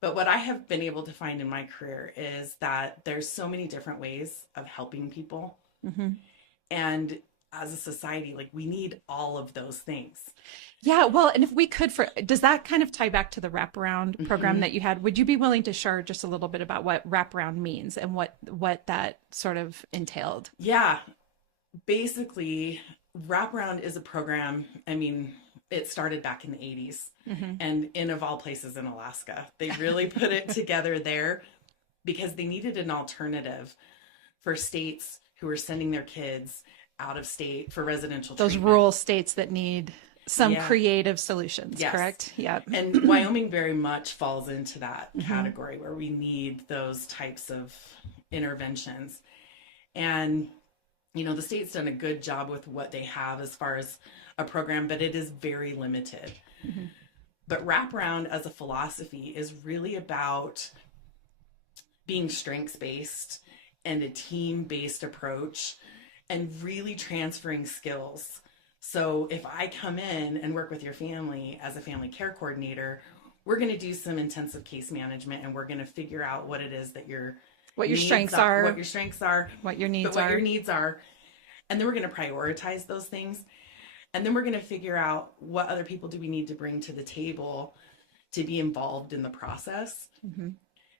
But what I have been able to find in my career is that there's so many different ways of helping people. And as a society, like, we need all of those things. Yeah, well, and if we could, does that kind of tie back to the wraparound program that you had? Would you be willing to share just a little bit about what wraparound means and what that sort of entailed? Yeah, basically, wraparound is a program. I mean, it started back in the 80s and of all places in Alaska. They really put it together there because they needed an alternative for states who were sending their kids out of state for residential Those treatment. rural states that need some creative solutions, correct? Yeah. And Wyoming very much falls into that category where we need those types of interventions. And, the state's done a good job with what they have as far as a program, but it is very limited. But wraparound as a philosophy is really about being strengths-based and a team-based approach and really transferring skills. So if I come in and work with your family as a family care coordinator, we're going to do some intensive case management, and we're going to figure out what it is that what your strengths are, what your needs are, what your needs are. And then we're going to prioritize those things. And then we're going to figure out what other people do we need to bring to the table to be involved in the process.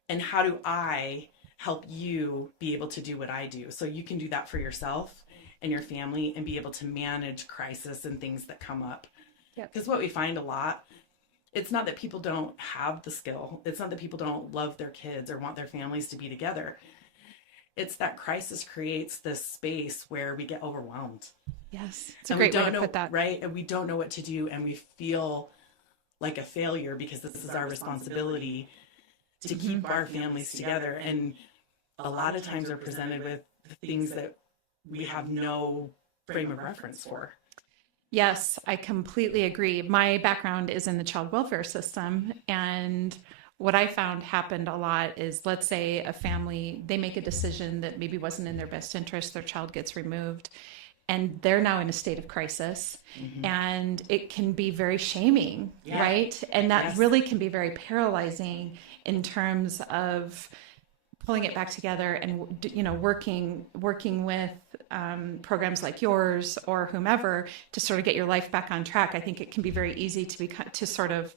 And how do I help you be able to do what I do so you can do that for yourself and your family and be able to manage crisis and things that come up. Because what we find a lot, it's not that people don't have the skill. It's not that people don't love their kids or want their families to be together. It's that crisis creates this space where we get overwhelmed. Yes. It's a great way to put that. Right. And we don't know what to do. And we feel like a failure because this is our responsibility to keep our families together. And a lot of times we're presented with things that we have no frame of reference for. Yes, I completely agree. My background is in the child welfare system, and what I found happened a lot is, let's say a family, they make a decision that maybe wasn't in their best interest, their child gets removed, and they're now in a state of crisis, and it can be very shaming, right? And that really can be very paralyzing in terms of pulling it back together and, working with programs like yours or whomever to sort of get your life back on track. I think it can be very easy to sort of,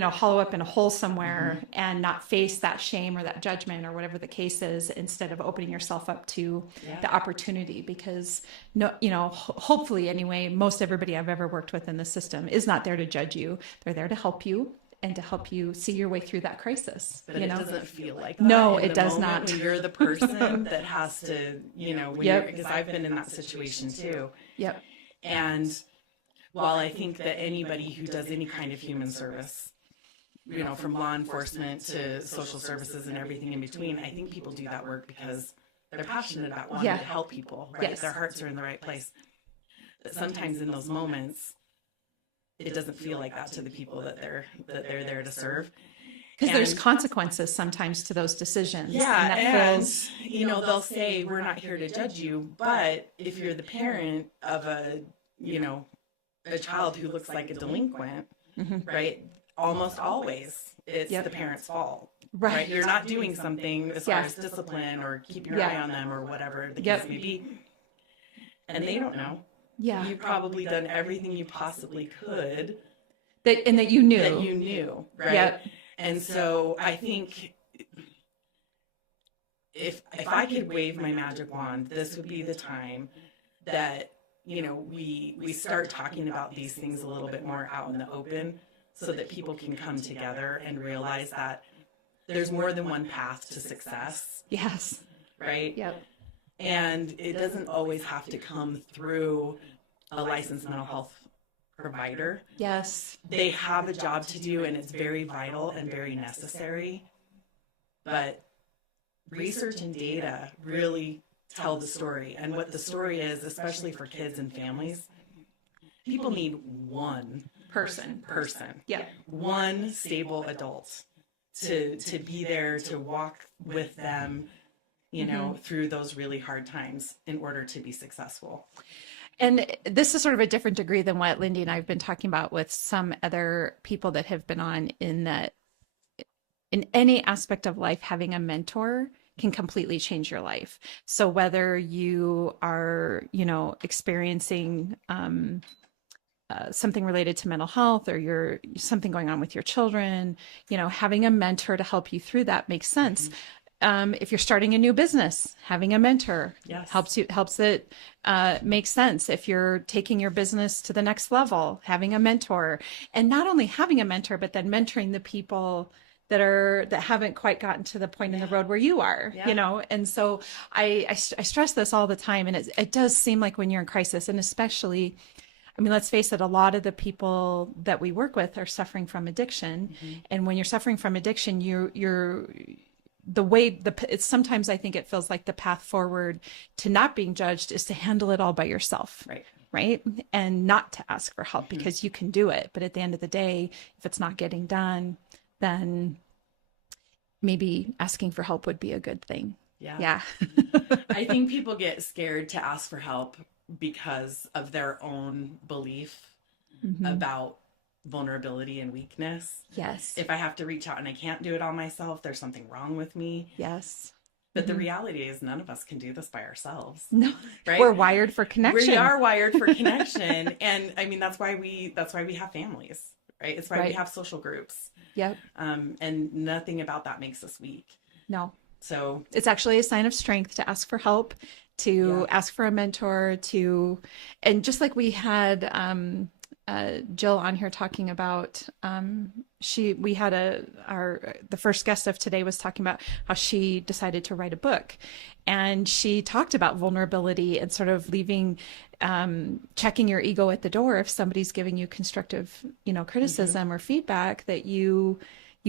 hollow up in a hole somewhere and not face that shame or that judgment or whatever the case is, instead of opening yourself up to the opportunity. Because hopefully anyway, most everybody I've ever worked with in the system is not there to judge you. They're there to help you and to help you see your way through that crisis. But it doesn't feel like that. No, in it the does moment not. when you're the person that has to, because I've been in that situation too. Yep. And while I think that anybody who does any kind of human service, from law enforcement to social services and everything in between, I think people do that work because they're passionate about wanting to help people, right? Yes. Their hearts are in the right place. But sometimes in those moments, it doesn't feel like that to the people that they're there to serve. Because there's consequences sometimes to those decisions. Yeah, and they'll say, we're not here to judge you, but if you're the parent of a child who looks like a delinquent, right? Almost always it's the parent's fault, right? You're not doing something as far as discipline or keep your eye on them or whatever the case may be. And they don't know. Yeah. You've probably done everything you possibly could. That you knew. Right? Yep. And so I think if I could wave my magic wand, this would be the time that, we start talking about these things a little bit more out in the open, so that people can come together and realize that there's more than one path to success. Yes. Right? Yep. And it doesn't always have to come through a licensed mental health provider. Yes. They have a job to do, and it's very vital and very necessary. But research and data really tell the story. And what the story is, especially for kids and families, people need one person, one stable adult to be there to walk with them, through those really hard times in order to be successful. And this is sort of a different degree than what Lindy and I have been talking about with some other people that have been on, in that in any aspect of life, having a mentor can completely change your life. So whether you are, experiencing something related to mental health, or you're something going on with your children, having a mentor to help you through that makes sense. If you're starting a new business, having a mentor helps it make sense. If you're taking your business to the next level, having a mentor, and not only having a mentor, but then mentoring the people that haven't quite gotten to the point in the road where you are, And so I stress this all the time, and it does seem like when you're in crisis, and especially, let's face it, a lot of the people that we work with are suffering from addiction. And when you're suffering from addiction, it's sometimes I think it feels like the path forward to not being judged is to handle it all by yourself. Right. And not to ask for help, because you can do it. But at the end of the day, if it's not getting done, then maybe asking for help would be a good thing. Yeah. I think people get scared to ask for help because of their own belief about vulnerability and weakness. Yes. If I have to reach out and I can't do it all myself, there's something wrong with me. Yes. But the reality is none of us can do this by ourselves. No. Right? We're wired for connection. We are wired for connection. And that's why we have families, right? It's why we have social groups. Yep. And nothing about that makes us weak. No. So it's actually a sign of strength to ask for help, to ask for a mentor, and just like we had Jill on here talking about, the first guest of today was talking about how she decided to write a book, and she talked about vulnerability and sort of leaving, checking your ego at the door. If somebody's giving you constructive, criticism or feedback, that you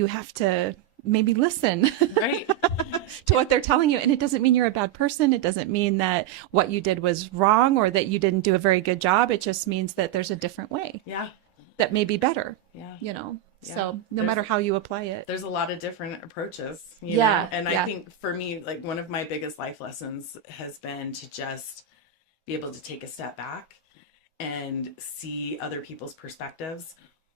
have to maybe listen to what they're telling you. And it doesn't mean you're a bad person. It doesn't mean that what you did was wrong or that you didn't do a very good job. It just means that there's a different way that may be better, So no matter how you apply it, there's a lot of different approaches, you know? And I think for me, like one of my biggest life lessons has been to just be able to take a step back and see other people's perspectives,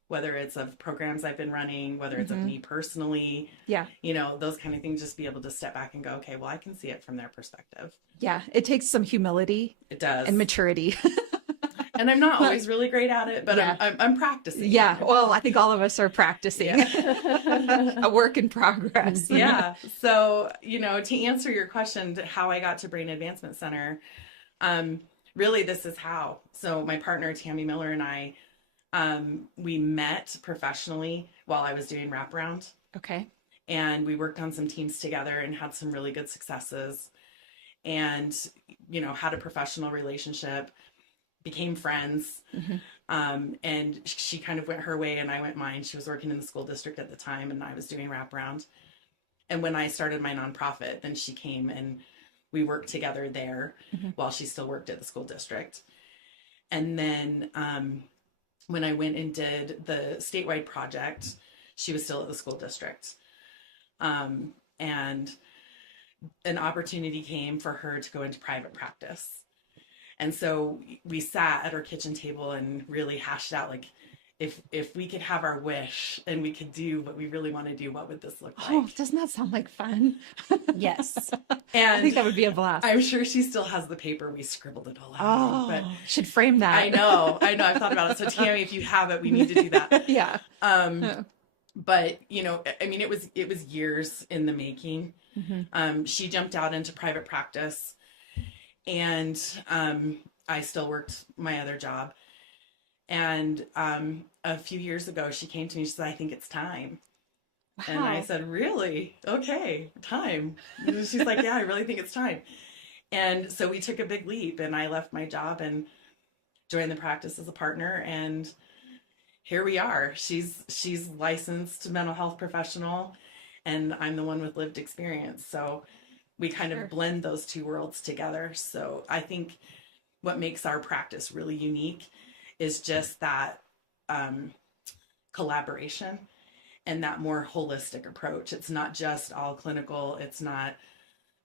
whether it's of programs I've been running, whether it's of me personally, those kind of things, just be able to step back and go, okay, well, I can see it from their perspective. Yeah. It takes some humility. It does. And maturity. And I'm not always really great at it, but Yeah. I'm practicing. Yeah. Well, I think all of us are practicing. A work in progress. Yeah. So, to answer your question, to how I got to Brain Advancement Center, really this is how. So my partner, Tammy Miller, and I, we met professionally while I was doing wraparound. Okay. And we worked on some teams together and had some really good successes and, had a professional relationship, became friends. And she kind of went her way and I went mine. She was working in the school district at the time and I was doing wraparound. And when I started my nonprofit, then she came and we worked together there while she still worked at the school district. And then when I went and did the statewide project, she was still at the school district. And an opportunity came for her to go into private practice. And so we sat at our kitchen table and really hashed out, like, if we could have our wish and we could do what we really want to do, what would this look like? Oh, doesn't that sound like fun? Yes. And I think that would be a blast. I'm sure she still has the paper. We scribbled it all out. Oh, But should frame that. I know. I've thought about it. So Tammy, if you have it, we need to do that. Yeah. But it was years in the making. She jumped out into private practice and I still worked my other job. And a few years ago, she came to me, she said, I think it's time. Wow. And I said, really? Okay, time. And she's like, yeah, I really think it's time. And so we took a big leap and I left my job and joined the practice as a partner. And here we are. She's licensed mental health professional and I'm the one with lived experience. So we kind of blend those two worlds together. So I think what makes our practice really unique is just that collaboration and that more holistic approach. It's not just all clinical. It's not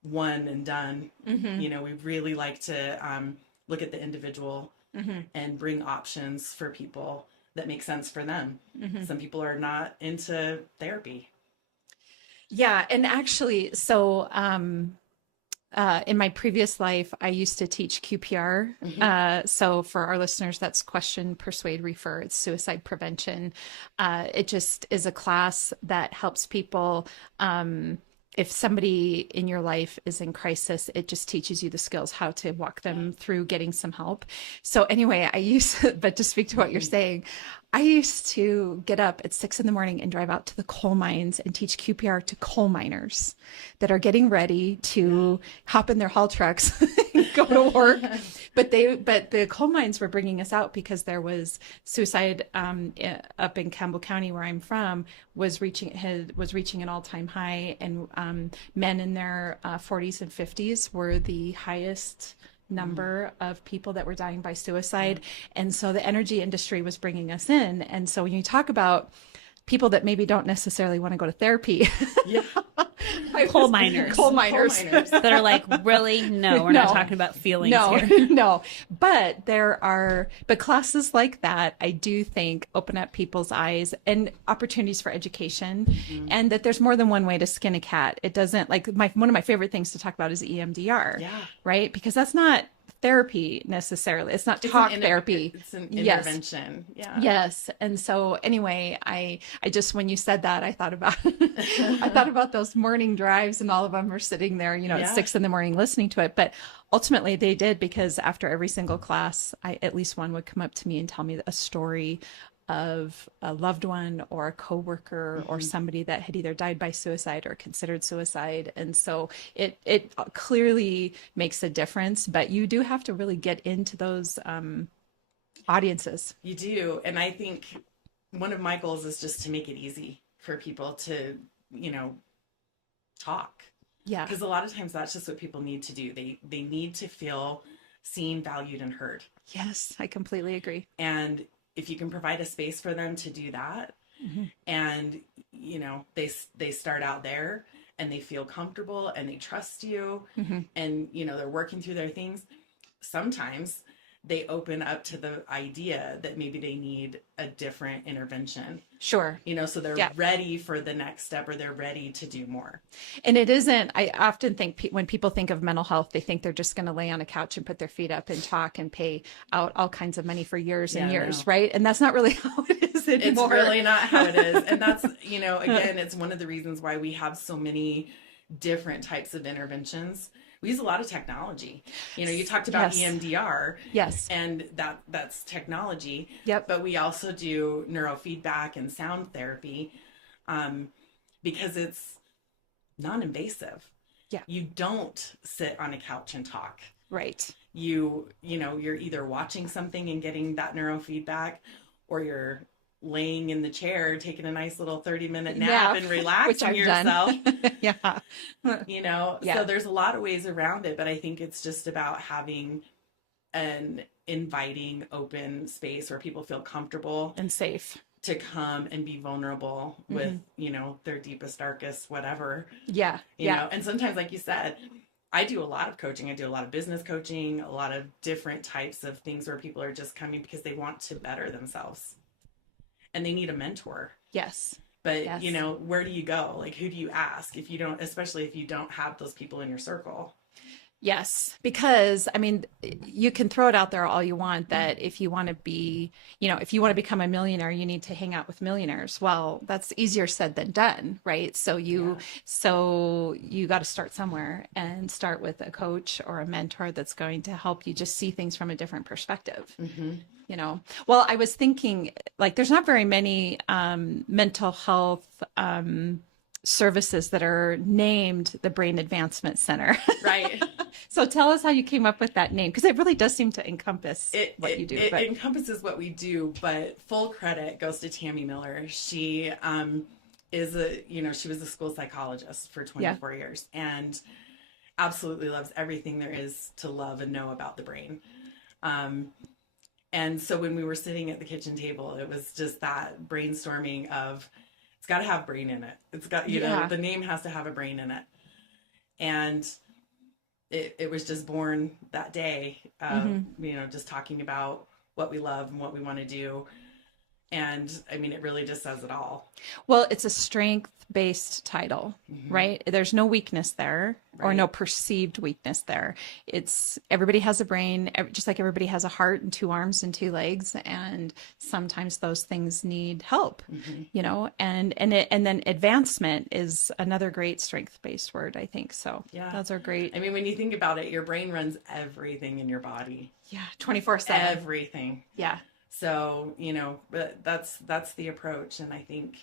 one and done. We really like to look at the individual and bring options for people that make sense for them. Some people are not into therapy. Yeah. And actually, so in my previous life, I used to teach QPR. So for our listeners, that's question, persuade, refer. It's suicide prevention. It just is a class that helps people. If somebody in your life is in crisis, it just teaches you the skills, how to walk them through getting some help. So anyway, but to speak to what you're saying, I used to get up at 6 a.m. and drive out to the coal mines and teach QPR to coal miners that are getting ready to hop in their haul trucks and go to work. But the coal mines were bringing us out because there was suicide up in Campbell County, where I'm from, was reaching an all-time high, and men in their 40s and 50s were the highest number of people that were dying by suicide. And so the energy industry was bringing us in. And so when you talk about people that maybe don't necessarily want to go to therapy, Coal miners that are like, really? No, we're not talking about feelings here. No, but but classes like that, I do think open up people's eyes and opportunities for education, and that there's more than one way to skin a cat. It doesn't, like, one of my favorite things to talk about is EMDR, right? Because that's not therapy necessarily. It's not therapy. It's an intervention. Yes. Yes. And so anyway, I just, when you said that, I thought about those morning drives, and all of them are sitting there, at 6 a.m. listening to it. But ultimately they did, because after every single class, at least one would come up to me and tell me a story of a loved one or a coworker or somebody that had either died by suicide or considered suicide. And so it clearly makes a difference, but you do have to really get into those audiences. You do. And I think one of my goals is just to make it easy for people to, talk. Yeah. Because a lot of times that's just what people need to do. They need to feel seen, valued, and heard. Yes, I completely agree. And if you can provide a space for them to do that, and they start out there and they feel comfortable and they trust you, and they're working through their things, sometimes they open up to the idea that maybe they need a different intervention. Sure. So they're ready for the next step, or they're ready to do more. And it isn't, I often think when people think of mental health, they think they're just going to lay on a couch and put their feet up and talk and pay out all kinds of money for years and years, right? And that's not really how it is anymore. It's really not how it is. And that's, again, it's one of the reasons why we have so many different types of interventions. We use a lot of technology. You talked about EMDR. Yes. And that's technology. Yep. But we also do neurofeedback and sound therapy because it's non-invasive. Yeah. You don't sit on a couch and talk. Right. You're either watching something and getting that neurofeedback, or you're laying in the chair, taking a nice little 30-minute nap and relaxing yourself. Yeah. So there's a lot of ways around it, but I think it's just about having an inviting, open space where people feel comfortable and safe to come and be vulnerable with, their deepest, darkest, whatever. Yeah. And sometimes, like you said, I do a lot of coaching. I do a lot of business coaching, a lot of different types of things where people are just coming because they want to better themselves. And they need a mentor. Yes. But, where do you go? Like, who do you ask especially if you don't have those people in your circle? Yes. Because, you can throw it out there all you want that if you want to be, if you want to become a millionaire, you need to hang out with millionaires. Well, that's easier said than done, right? So you got to start somewhere and start with a coach or a mentor that's going to help you just see things from a different perspective. Mm-hmm. Well, I was thinking, like, there's not very many mental health services that are named the Brain Advancement Center. Right. So tell us how you came up with that name, because it really does seem to encompass what you do. It encompasses what we do, but full credit goes to Tammy Miller. She she was a school psychologist for 24 years and absolutely loves everything there is to love and know about the brain. And so when we were sitting at the kitchen table, it was just that brainstorming of, it's got to have brain in it. It's got, the name has to have a brain in it. And it was just born that day, just talking about what we love and what we want to do. And it really just says it all. Well, it's a strength-based title, right? There's no weakness there, or no perceived weakness there. It's everybody has a brain, just like everybody has a heart and 2 arms and 2 legs. And sometimes those things need help, and then advancement is another great strength-based word, I think. So those are great. When you think about it, your brain runs everything in your body. Yeah. 24/7. Everything. Yeah. So, but that's the approach. And I think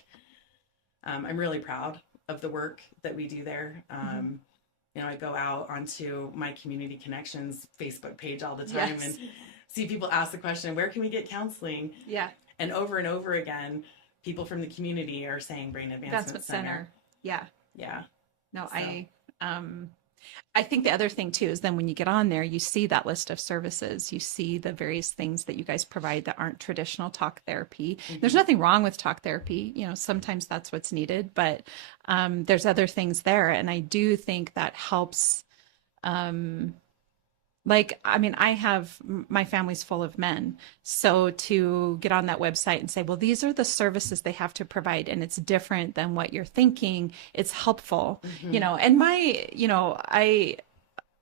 I'm really proud of the work that we do there. I go out onto my Community Connections Facebook page all the time and see people ask the question, where can we get counseling? Yeah. And over again, people from the community are saying Brain Advancement Center. Yeah. Yeah. No, so. I think the other thing too is then when you get on there, you see that list of services, you see the various things that you guys provide that aren't traditional talk therapy. There's nothing wrong with talk therapy. Sometimes that's what's needed, but there's other things there. And I do think that helps. I have, my family's full of men. So to get on that website and say, well, these are the services they have to provide, and it's different than what you're thinking, it's helpful, and I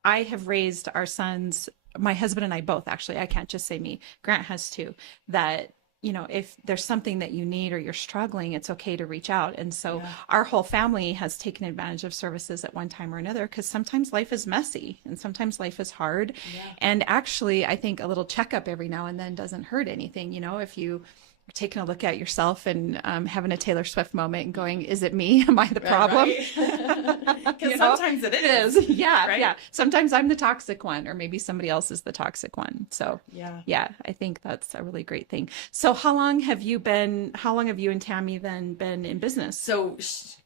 have raised our sons, my husband and I both, actually, I can't just say me, Grant has too, that if there's something that you need or you're struggling, it's okay to reach out. And so our whole family has taken advantage of services at one time or another, because sometimes life is messy and sometimes life is hard. Yeah. And actually, I think a little checkup every now and then doesn't hurt anything. If you are taking a look at yourself and having a Taylor Swift moment and going, is it me? Am I the problem? Because sometimes it is. Yeah. Right? Yeah. Sometimes I'm the toxic one, or maybe somebody else is the toxic one. So yeah, I think that's a really great thing. So how long have you and Tammy then been in business? So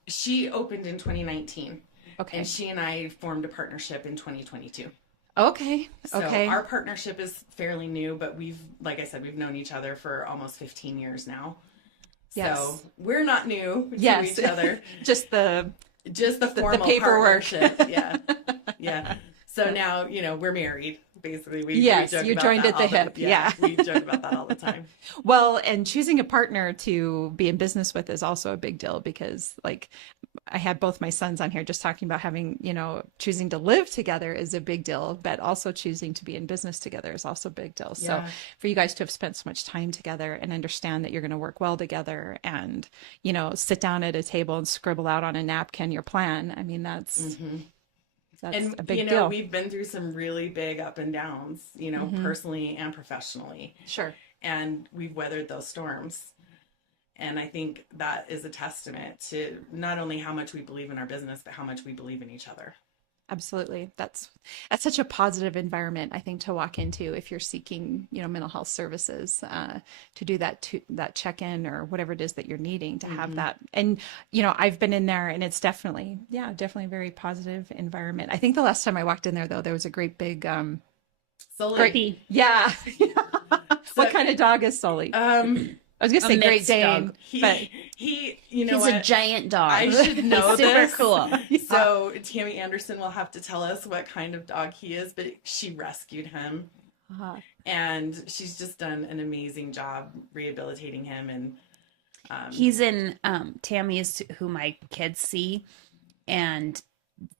she opened in 2019. Okay. And she and I formed a partnership in 2022. Okay. So our partnership is fairly new, but like I said, we've known each other for almost 15 years now. Yes. So we're not new to each other. Just the formal paperwork. partnership. Yeah. So now, we're married. basically. We Yes, joke you about joined that at the all hip. Yeah. We joke about that all the time. Well, and choosing a partner to be in business with is also a big deal because, like, I had both my sons on here just talking about having, choosing to live together is a big deal, but also choosing to be in business together is also a big deal. So Yeah. for you guys to have spent so much time together and understand that you're going to work well together and, sit down at a table and scribble out on a napkin your plan. I mean, that's And, a big deal. we've been through some really big up and downs, personally and professionally. Sure. And we've weathered those storms. And I think that is a testament to not only how much we believe in our business, but how much we believe in each other. Absolutely. That's such a positive environment, I think, to walk into if you're seeking, mental health services, to do that check-in or whatever it is that you're needing to have that. And, I've been in there and it's definitely a very positive environment. I think the last time I walked in there, though, there was a great big, Sully. yeah. What kind of dog is Sully? I was going to say Great mixed Dane, dog. but He's He's a giant dog. I should know Super this. cool. So Tammy Anderson will have to tell us what kind of dog he is, but she rescued him. And she's just done an amazing job rehabilitating him. And He's in Tammy is who my kids see, and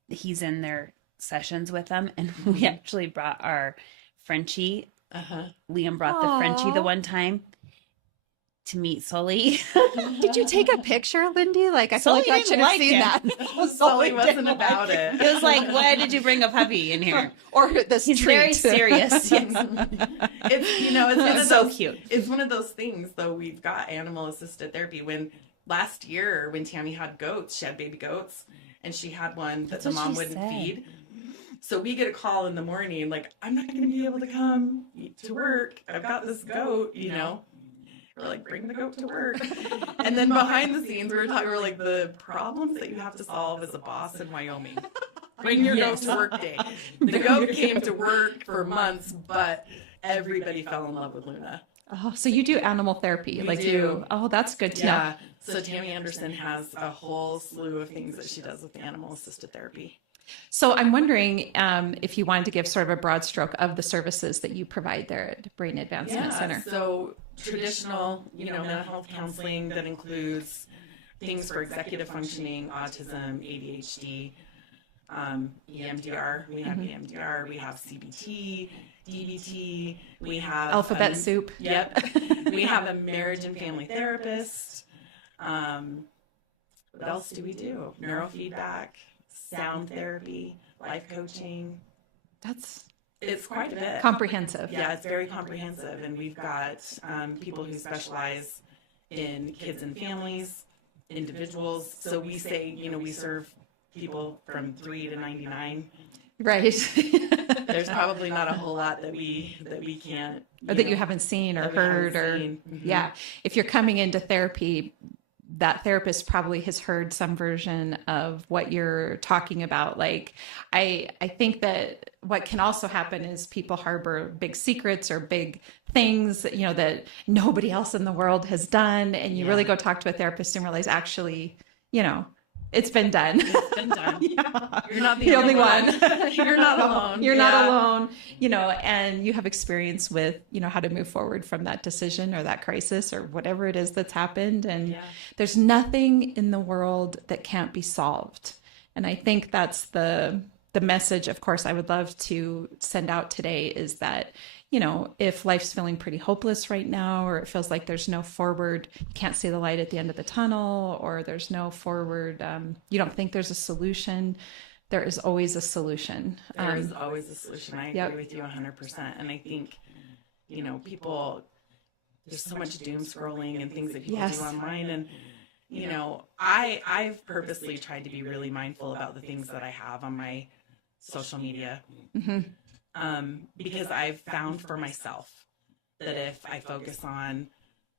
he's in their sessions with them. And we actually brought our Frenchie. Liam brought the Frenchie the one time to meet Sully. did you take a picture, Lindy? Like, I feel Sully like I didn't should have like seen him. that. Sully wasn't about it. It was like, why did you bring a puppy in here? Or this He's treat. very serious. Yes. It's one of It's so those, cute. It's one of those things, though. We've got animal assisted therapy. When last year, when Tammy had goats, she had baby goats, and she had one that the what mom she wouldn't said. feed. So we get a call in the morning, like, I'm not going to be able to come to work. I've got this goat, We're like, bring the goat to work. And then behind the scenes, we were like, the problems that you have to solve as a boss in Wyoming. Bring your goat to work day. The goat came to work for months, but everybody fell in love with Luna. Oh, so you do animal therapy. We like do. you. Oh, that's good to know. Yeah. So Tammy Anderson has a whole slew of things that she does with animal assisted therapy. So I'm wondering if you wanted to give sort of a broad stroke of the services that you provide there at Brain Advancement Center. So traditional, mental health counseling that includes things for executive functioning, autism, ADHD, EMDR. We have EMDR. We have CBT, DBT. We have Alphabet soup. Yep. We have a marriage and family therapist. What else do we do? Neurofeedback, sound therapy, life coaching. It's quite a bit. Comprehensive. Yeah, it's very comprehensive. And we've got people who specialize in kids and families, individuals. So we say, we serve people from 3 to 99. Right. There's probably not a whole lot that we can't. Or that you haven't seen or that we haven't heard or seen. yeah. If you're coming into therapy, that therapist probably has heard some version of what you're talking about. Like, I think that what can also happen is people harbor big secrets or big things, that nobody else in the world has done. And you really go talk to a therapist and realize actually, it's been done. It's been done. Yeah. You're not the only one. You're not alone. You're not alone, and you have experience with, how to move forward from that decision or that crisis or whatever it is that's happened. And there's nothing in the world that can't be solved. And I think that's the message, of course, I would love to send out today is that, if life's feeling pretty hopeless right now, or it feels like there's no forward, you can't see the light at the end of the tunnel, or there's no forward, you don't think there's a solution, there is always a solution. There is always a solution. I agree with you 100%. And I think, people, there's so much doom scrolling and things that people do online. And, I've purposely tried to be really mindful about the things that I have on my social media. Because I've found for myself that if I focus on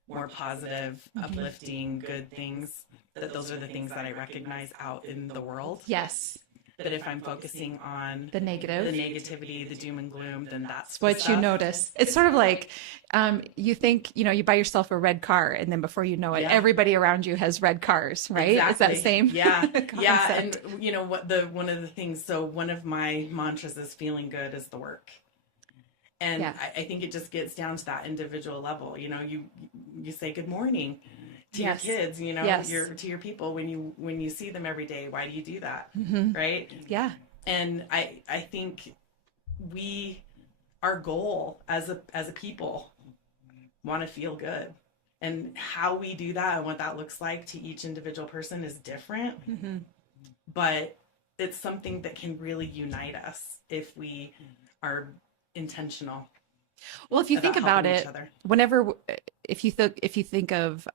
more positive, uplifting, good things, that those are the things that I recognize out in the world. Yes. But if I'm focusing on the negative, the negativity, the doom and gloom, then that's what you notice. It's sort of like you think, you buy yourself a red car, and then before you know it, everybody around you has red cars, right? Exactly. It's that same yeah. And what one of the things, so one of my mantras is feeling good is the work. And Yeah. I think it just gets down to that individual level. You know, you say good morning to Yes. your kids, you know, Yes. to your people when you see them every day. Why do you do that? Mhm. Right? Yeah. And I think our goal as a people want to feel good. And how we do that and what that looks like to each individual person is different. Mm-hmm. But it's something that can really unite us if we are intentional. Well, if you think about helping it, each other. whenever if you think of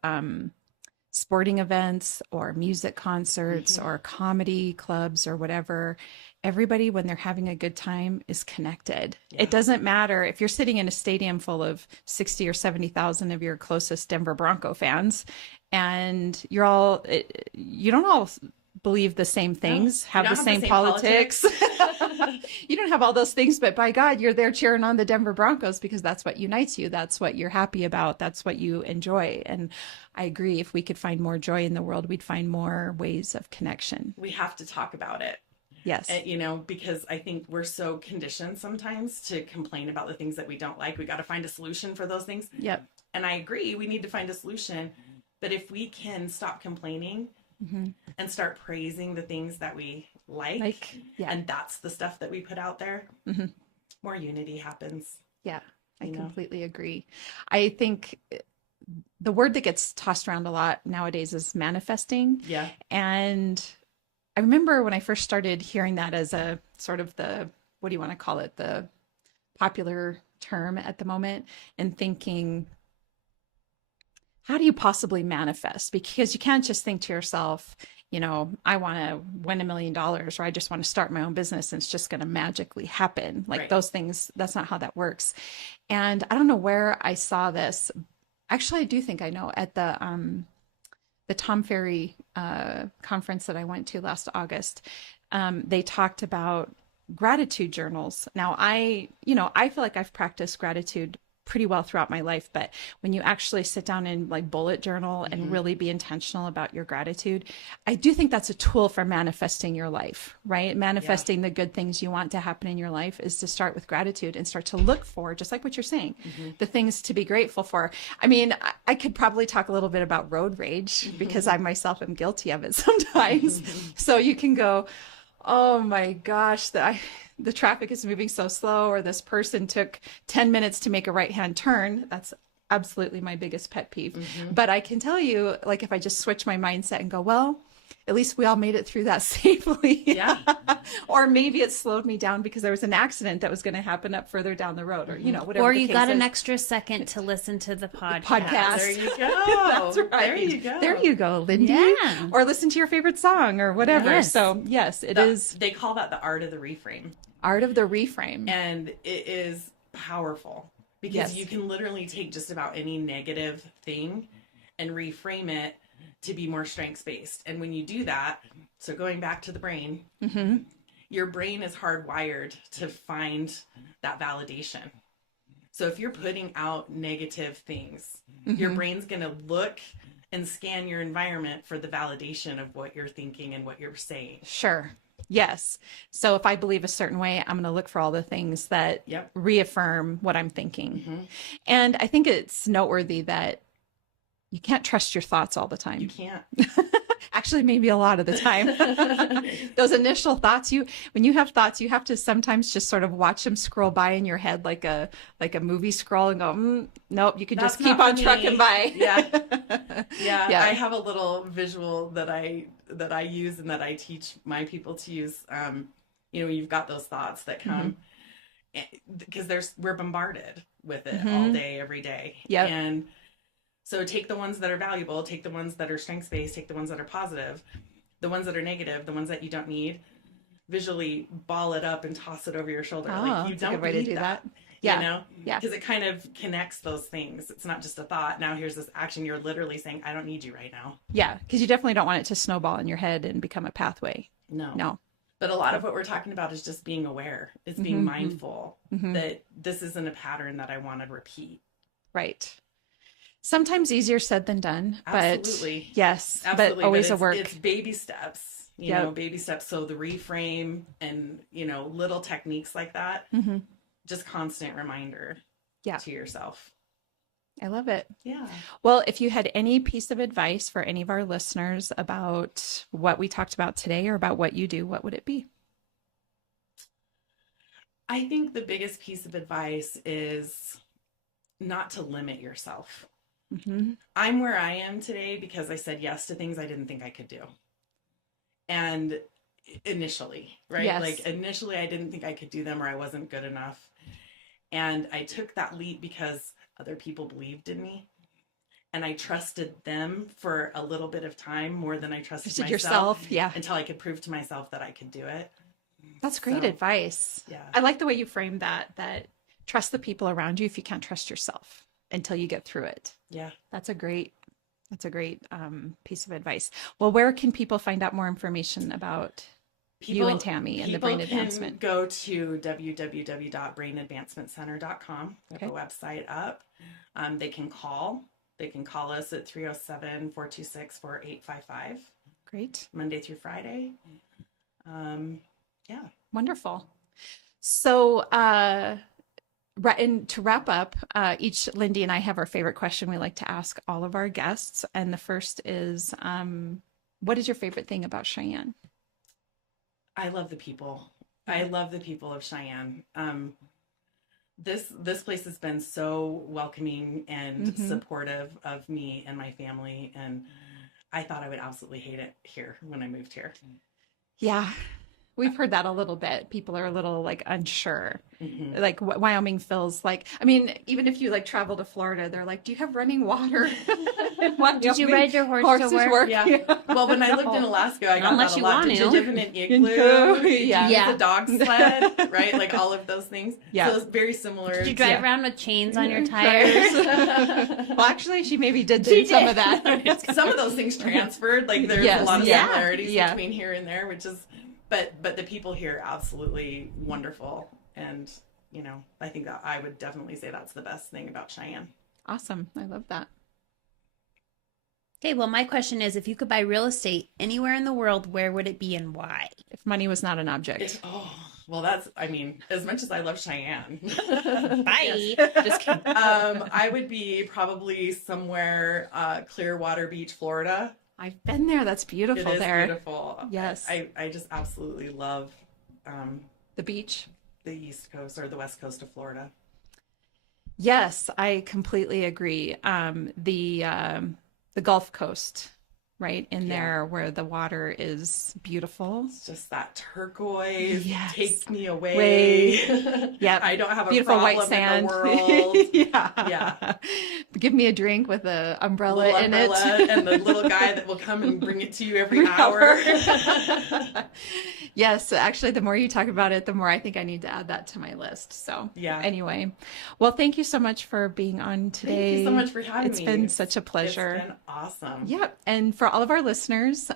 sporting events or music concerts or comedy clubs or whatever, everybody, when they're having a good time, is connected. Yeah. It doesn't matter if you're sitting in a stadium full of 60 or 70,000 of your closest Denver Bronco fans, and you don't all believe the same things, have the same politics. You don't have all those things, but by God, you're there cheering on the Denver Broncos because that's what unites you. That's what you're happy about. That's what you enjoy. And I agree. If we could find more joy in the world, we'd find more ways of connection. We have to talk about it. Yes. And, you know, because I think we're so conditioned sometimes to complain about the things that we don't like. We got to find a solution for those things. Yep. And I agree, we need to find a solution. But if we can stop complaining and start praising the things that we like, yeah. and that's the stuff that we put out there, more unity happens. Yeah, I You know? completely agree. I think the word that gets tossed around a lot nowadays is manifesting. Yeah. And I remember when I first started hearing that as a sort of what do you want to call it? The popular term at the moment, and thinking, how do you possibly manifest? Because you can't just think to yourself, you know, I want to win $1 million, or I just want to start my own business and it's just going to magically happen. Like Right. those things, that's not how that works. And I don't know where I saw this. Actually, I do think I know, at the Tom Ferry conference that I went to last August. They talked about gratitude journals. Now, I feel like I've practiced gratitude pretty well throughout my life, but when you actually sit down and like bullet journal and really be intentional about your gratitude, I do think that's a tool for manifesting your life, right? Manifesting the good things you want to happen in your life is to start with gratitude and start to look for, just like what you're saying, the things to be grateful for. I mean, I could probably talk a little bit about road rage because I myself am guilty of it sometimes. So you can go, oh my gosh, the traffic is moving so slow, or this person took 10 minutes to make a right-hand turn. That's absolutely my biggest pet peeve. But I can tell you, like, if I just switch my mindset and go, well, at least we all made it through that safely. Yeah. Or maybe it slowed me down because there was an accident that was going to happen up further down the road, or, you know, whatever. Or the you case got an is. extra second to listen to the podcast. There you go. That's right. There you go. There you go, Lindy. Yeah. Or listen to your favorite song or whatever. Yes. So yes, it is They call that the art of the reframe. art of the reframe. And it is powerful because Yes. you can literally take just about any negative thing and reframe it to be more strengths based. And when you do that, so going back to the brain, your brain is hardwired to find that validation. So if you're putting out negative things, your brain's going to look and scan your environment for the validation of what you're thinking and what you're saying. Sure. Yes. So if I believe a certain way, I'm going to look for all the things that reaffirm what I'm thinking. And I think it's noteworthy that you can't trust your thoughts all the time. You can't. Actually, maybe a lot of the time. Those initial thoughts, when you have thoughts, you have to sometimes just sort of watch them scroll by in your head like a movie scroll and go, nope, you can just keep on trucking by. Yeah. I have a little visual that I use and that I teach my people to use. You know, you've got those thoughts that come because we're bombarded with it all day, every day. Yep. And so take the ones that are valuable, take the ones that are strengths-based, take the ones that are positive, the ones that are negative, the ones that you don't need, visually ball it up and toss it over your shoulder. Like you that's a don't good way to need do that. You know? Yeah. Because it kind of connects those things. It's not just a thought. Now here's this action. You're literally saying, I don't need you right now. Yeah. Because you definitely don't want it to snowball in your head and become a pathway. No. But a lot of what we're talking about is just being aware. It's being mindful that this isn't a pattern that I want to repeat. Right. Sometimes easier said than done, Absolutely. But yes, Absolutely. but always but a work. It's baby steps, you know, baby steps. So the reframe and, you know, little techniques like that just constant reminder to yourself. I love it. Yeah. Well, if you had any piece of advice for any of our listeners about what we talked about today or about what you do, what would it be? I think the biggest piece of advice is not to limit yourself. Mm-hmm. I'm where I am today because I said yes to things I didn't think I could do. And initially, right? Yes. Like initially I didn't think I could do them or I wasn't good enough. And I took that leap because other people believed in me. And I trusted them for a little bit of time more than I trusted myself. Yourself, yeah. Until I could prove to myself that I could do it. That's great advice. Yeah. I like the way you framed that trust the people around you if you can't trust yourself until you get through it. Yeah. That's a great piece of advice. Well, where can people find out more information about you and Tammy and the brain advancement? Go to www.brainadvancementcenter.com. We have a website up. They can call us at 307-426-4855. Great. Monday through Friday. Yeah. Wonderful. So, and to wrap up, Lindy and I have our favorite question we like to ask all of our guests. And the first is, what is your favorite thing about Cheyenne? I love the people. I love the people of Cheyenne. This place has been so welcoming and supportive of me and my family. And I thought I would absolutely hate it here when I moved here. Yeah. We've heard that a little bit. People are a little like unsure. Mm-hmm. Like Wyoming feels like, I mean, even if you like travel to Florida, they're like, do you have running water? Did you ride your horse to work? Yeah. Well, when I lived in Alaska, I got Unless that a you lot. want Did to. you live in an igloo? Did you use Yeah. a dog sled? Right? Like all of those things. Yeah. So it's very similar. Did you drive around with chains on your tires? Well, actually, she maybe did do some of that. Some of those things transferred. Like there's a lot of similarities between here and there, which is, but the people here are absolutely wonderful. And, you know, I think that I would definitely say that's the best thing about Cheyenne. Awesome. I love that. Okay, well, my question is, if you could buy real estate anywhere in the world, where would it be and why? If money was not an object. Well, that's, I mean, as much as I love Cheyenne. Bye. Just kidding. I would be probably somewhere, Clearwater Beach, Florida. I've been there. That's beautiful there. It is beautiful. Yes. I just absolutely love the beach. The East Coast or the West Coast of Florida. Yes, I completely agree. The Gulf Coast, right in there where the water is beautiful. It's just that turquoise takes me away. Yeah, I don't have a beautiful problem white sand in the world. yeah. Give me a drink with an umbrella in it, and the little guy that will come and bring it to you every hour. Yes, actually, the more you talk about it, the more I think I need to add that to my list. So, anyway, well, thank you so much for being on today. Thank you so much for having me. It's been such a pleasure. It's been awesome. Yeah, and for all of our listeners,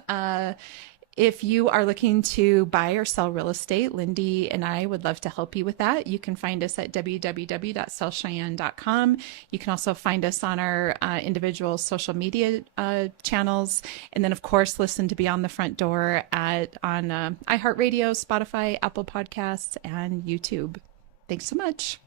if you are looking to buy or sell real estate, Lindy and I would love to help you with that. You can find us at www.sellcheyenne.com. You can also find us on our individual social media channels. And then, of course, listen to Beyond the Front Door on iHeartRadio, Spotify, Apple Podcasts, and YouTube. Thanks so much.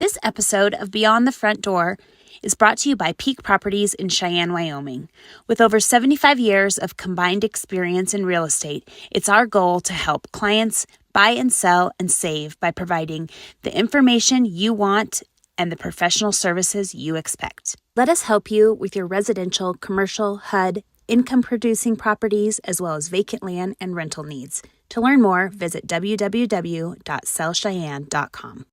This episode of Beyond the Front Door is brought to you by Peak Properties in Cheyenne, Wyoming. With over 75 years of combined experience in real estate, it's our goal to help clients buy and sell and save by providing the information you want and the professional services you expect. Let us help you with your residential, commercial, HUD, income-producing properties, as well as vacant land and rental needs. To learn more, visit www.sellcheyenne.com.